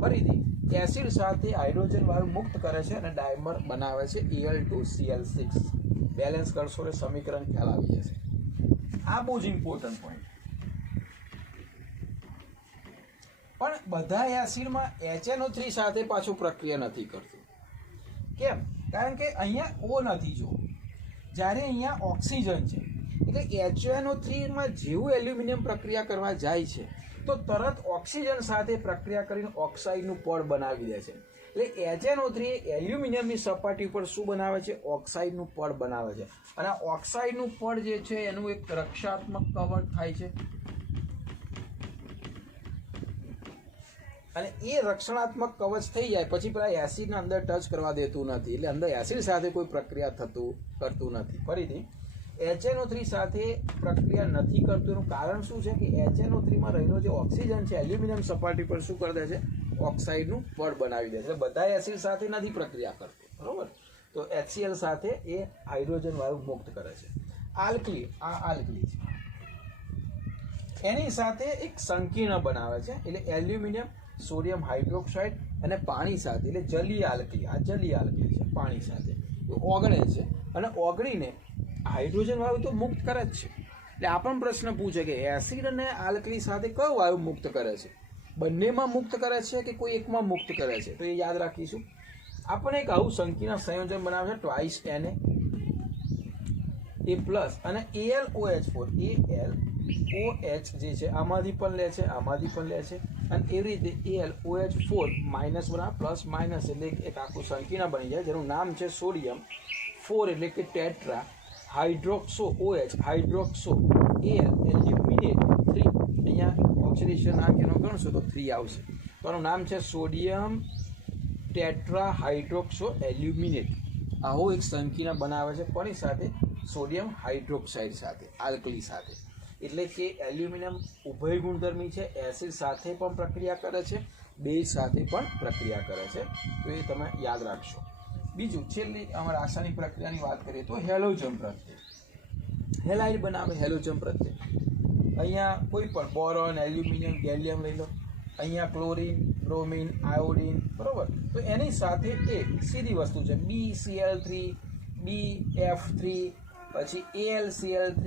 ફરીથી એસિડ સાથે હાઇડ્રોજન વાયુ મુક્ત કરે છે અને ડાયમર બનાવે છે Al2Cl6. બેલેન્સ કરશો એટલે સમીકરણ ખ્યાલ આવી જશે. આ બહુ જ ઇમ્પોર્ટન્ટ પોઈન્ટ. પણ બધા એસિડમાં HNO3 સાથે પાછું પ્રક્રિયા નથી કરતું. કેમ? કારણ કે અહીંયા O નથી. જો જ્યારે અહીંયા ઓક્સિજન છે એટલે HNO3માં જેવું એલ્યુમિનિયમ પ્રક્રિયા કરવા જાય છે તો તરત ઓક્સિજન સાથે પ્રક્રિયા કરીને ઓક્સાઇડનું પડ બનાવી દે છે. એટલે HNO3 એલ્યુમિનિયમની સપાટી ઉપર શું બનાવે છે? ઓક્સાઇડનું પડ બનાવે છે. અને આ ઓક્સાઇડનું પડ જે છે એનું એક રક્ષાત્મક કવચ થાય છે, અને એ રક્ષણાત્મક કવચ થઈ જાય પછી પેલા એસિડને અંદર ટચ કરવા દેતું નથી, એટલે અંદર એસિડ સાથે કોઈ પ્રક્રિયા કરતું નથી. ફરીથી HNO3 સાથે પ્રક્રિયા નથી કરતું એનું કારણ શું છે કે HNO3માં રહેલો જે ઓક્સિજન છે એલ્યુમિનિયમ સપાટી પર શું કરી દે છે? ઓક્સાઇડનું પડ બનાવી દે છે. એટલે બધા એસિડ સાથે નથી પ્રક્રિયા કરતું, બરોબર? તો HCl સાથે એ હાઇડ્રોજન વાયુ મુક્ત કરે છે. આલ્કલી, આ આલ્કલી છે, એની સાથે એક સંકીર્ણ બનાવે છે, એટલે એલ્યુમિનિયમ, સોડિયમ હાઇડ્રોક્સાઇડ અને પાણી સાથે, એટલે જલીય આલ્કલી. આ જલીય આલ્કલી છે, પાણી સાથે ઓગળે છે અને ઓગળીને હાઇડ્રોજન વાયુ તો મુક્ત કરે જ છે. એટલે આ પણ પ્રશ્ન પૂછે કે એસિડ અને આલ્કલી સાથે કયો વાયુ મુક્ત કરે છે? બંનેમાં મુક્ત કરે છે કે કોઈ એકમાં મુક્ત કરે છે? તો એ યાદ રાખીશું. આપણે એક આવું સંકીર્ણ સંયોજન બનાવે છે, ટ્વાઇસ Na એ પ્લસ અને AlOH4, AlOH જે છે આમાંથી પણ લે છે, આમાંથી પણ લે છે, અને એવી રીતે AlOH4 માઇનસ બનાવે, પ્લસ માઇનસ, એટલે એક આખું સંકીર્ણ બની જાય જેનું નામ છે સોડિયમ 4, એટલે કે ટેટ્રા હાઇડ્રોક્સો OH, હાઇડ્રોક્સો એલ્યુમિનેટ 3. અહીંયા ઓક્સિડેશન આ કેનો ગણશો તો 3 આવશે. તો આનું નામ છે સોડિયમ ટેટ્રા હાઇડ્રોક્સો એલ્યુમિનેટ. આવો એક સંકીર્ણ બનાવે છે કોની સાથે? સોડિયમ હાઇડ્રોક્સાઇડ સાથે, આલ્કલી સાથે. એટલે કે એલ્યુમિનિયમ ઉભય ગુણધર્મી છે, એસિડ સાથે પણ પ્રક્રિયા કરે છે, બેઝ સાથે પણ પ્રક્રિયા કરે છે. તો એ તમે યાદ રાખશો. બીજું છેલ્લી અમારે રાસાયણિક પ્રક્રિયાની વાત કરીએ તો હેલોજન પ્રત્યે. હેલાઇડ બનાવે હેલોજન પ્રત્યે. અહીંયા કોઈ પણ બોરોન, એલ્યુમિનિયમ, ગેલિયમ લઈ લો. અહીંયા ક્લોરીન, બ્રોમિન, આયોડિન, બરોબર? તો એની સાથે એક સીધી વસ્તુ છે BCl3, BF3, પછી AlCl3,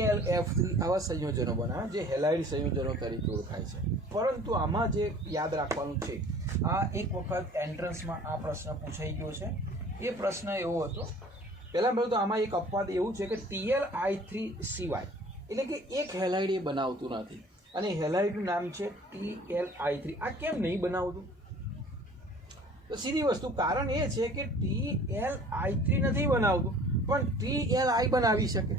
AlF3, આવા સંયોજનો બનાવે જે હેલાઇડ સંયોજનો તરીકે ઓળખાય છે. પરંતુ આમાં જે યાદ રાખવાનું છે, આ એક વખત એન્ટ્રન્સમાં આ પ્રશ્ન પૂછાઈ ગયો છે. એ પ્રશ્ન એવો હતો, પહેલાં તો આમાં એક અપવાદ એવું છે કે TLI3 સિવાય, એટલે કે એક હેલાઇડ એ બનાવતું નથી, અને હેલાઇડનું નામ છે TLI3. આ કેમ નહીં બનાવતું? તો સીધી વસ્તુ કારણ એ છે કે TLI3 નથી બનાવતું પણ TLI બનાવી શકે.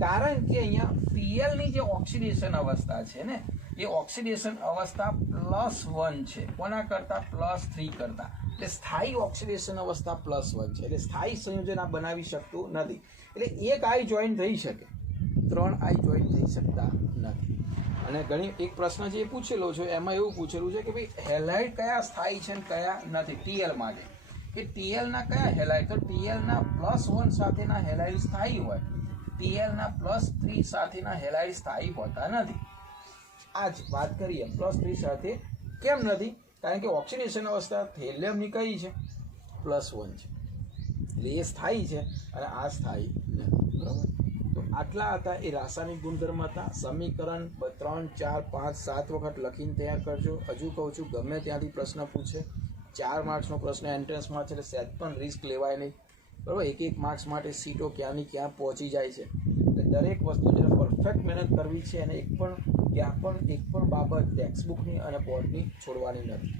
કારણ કે અહીંયા PLની જે ઓક્સિડેશન અવસ્થા છે ને, એ ઓક્સિડેશન અવસ્થા +1 છે, કોના કરતાં? +3 કરતાં. એટલે સ્થાયી ઓક્સિડેશન અવસ્થા +1 છે, એટલે સ્થાયી સંયોજન આ બનાવી શકતું નથી. એટલે એક આઈ જોઈન થઈ શકે, 3 આઈ જોઈન થઈ શકતા નથી. અને ઘણી એક પ્રશ્ન જે પૂછેલો છે એમાં એવું પૂછેલું છે કે ભાઈ હેલાઇડ કયા સ્થાયી છે ને કયા નથી TL માટે, કે TLના કયા હેલાઇડ? તો TLના +1 સાથેના હેલાઇડ સ્થાયી હોય, Pl ના +3 સાથેના હેલાઇડ સ્થાયી હોતા નથી. આ જ વાત કરીએ +3 સાથે કેમ નથી? કારણ કે ઓક્સિડેશન અવસ્થા હેલિયમની કઈ છે? +1 છે, એટલે એ સ્થાયી છે અને આ સ્થાયી નથી. બરાબર? તો આટલા હતા એ રાસાયણિક ગુણધર્મ હતા. સમીકરણ 3, 4, 5, 7 વખત લખીને તૈયાર કરજો. હજુ કહું છું, ગમે ત્યાંથી પ્રશ્ન પૂછે, 4 માર્ક્સનો પ્રશ્ન એન્ટ્રન્સમાં છે, એટલે સેટ પણ રિસ્ક લેવાય નહીં. બરાબર? એક માર્ક્સ માટે સીટો ક્યાંની ક્યાં પહોંચી જાય છે. એટલે દરેક વસ્તુ જેને પરફેક્ટ મહેનત કરવી છે અને એક પણ બાબત ટેક્સ્ટબુકની અને બોર્ડની છોડવાની નથી.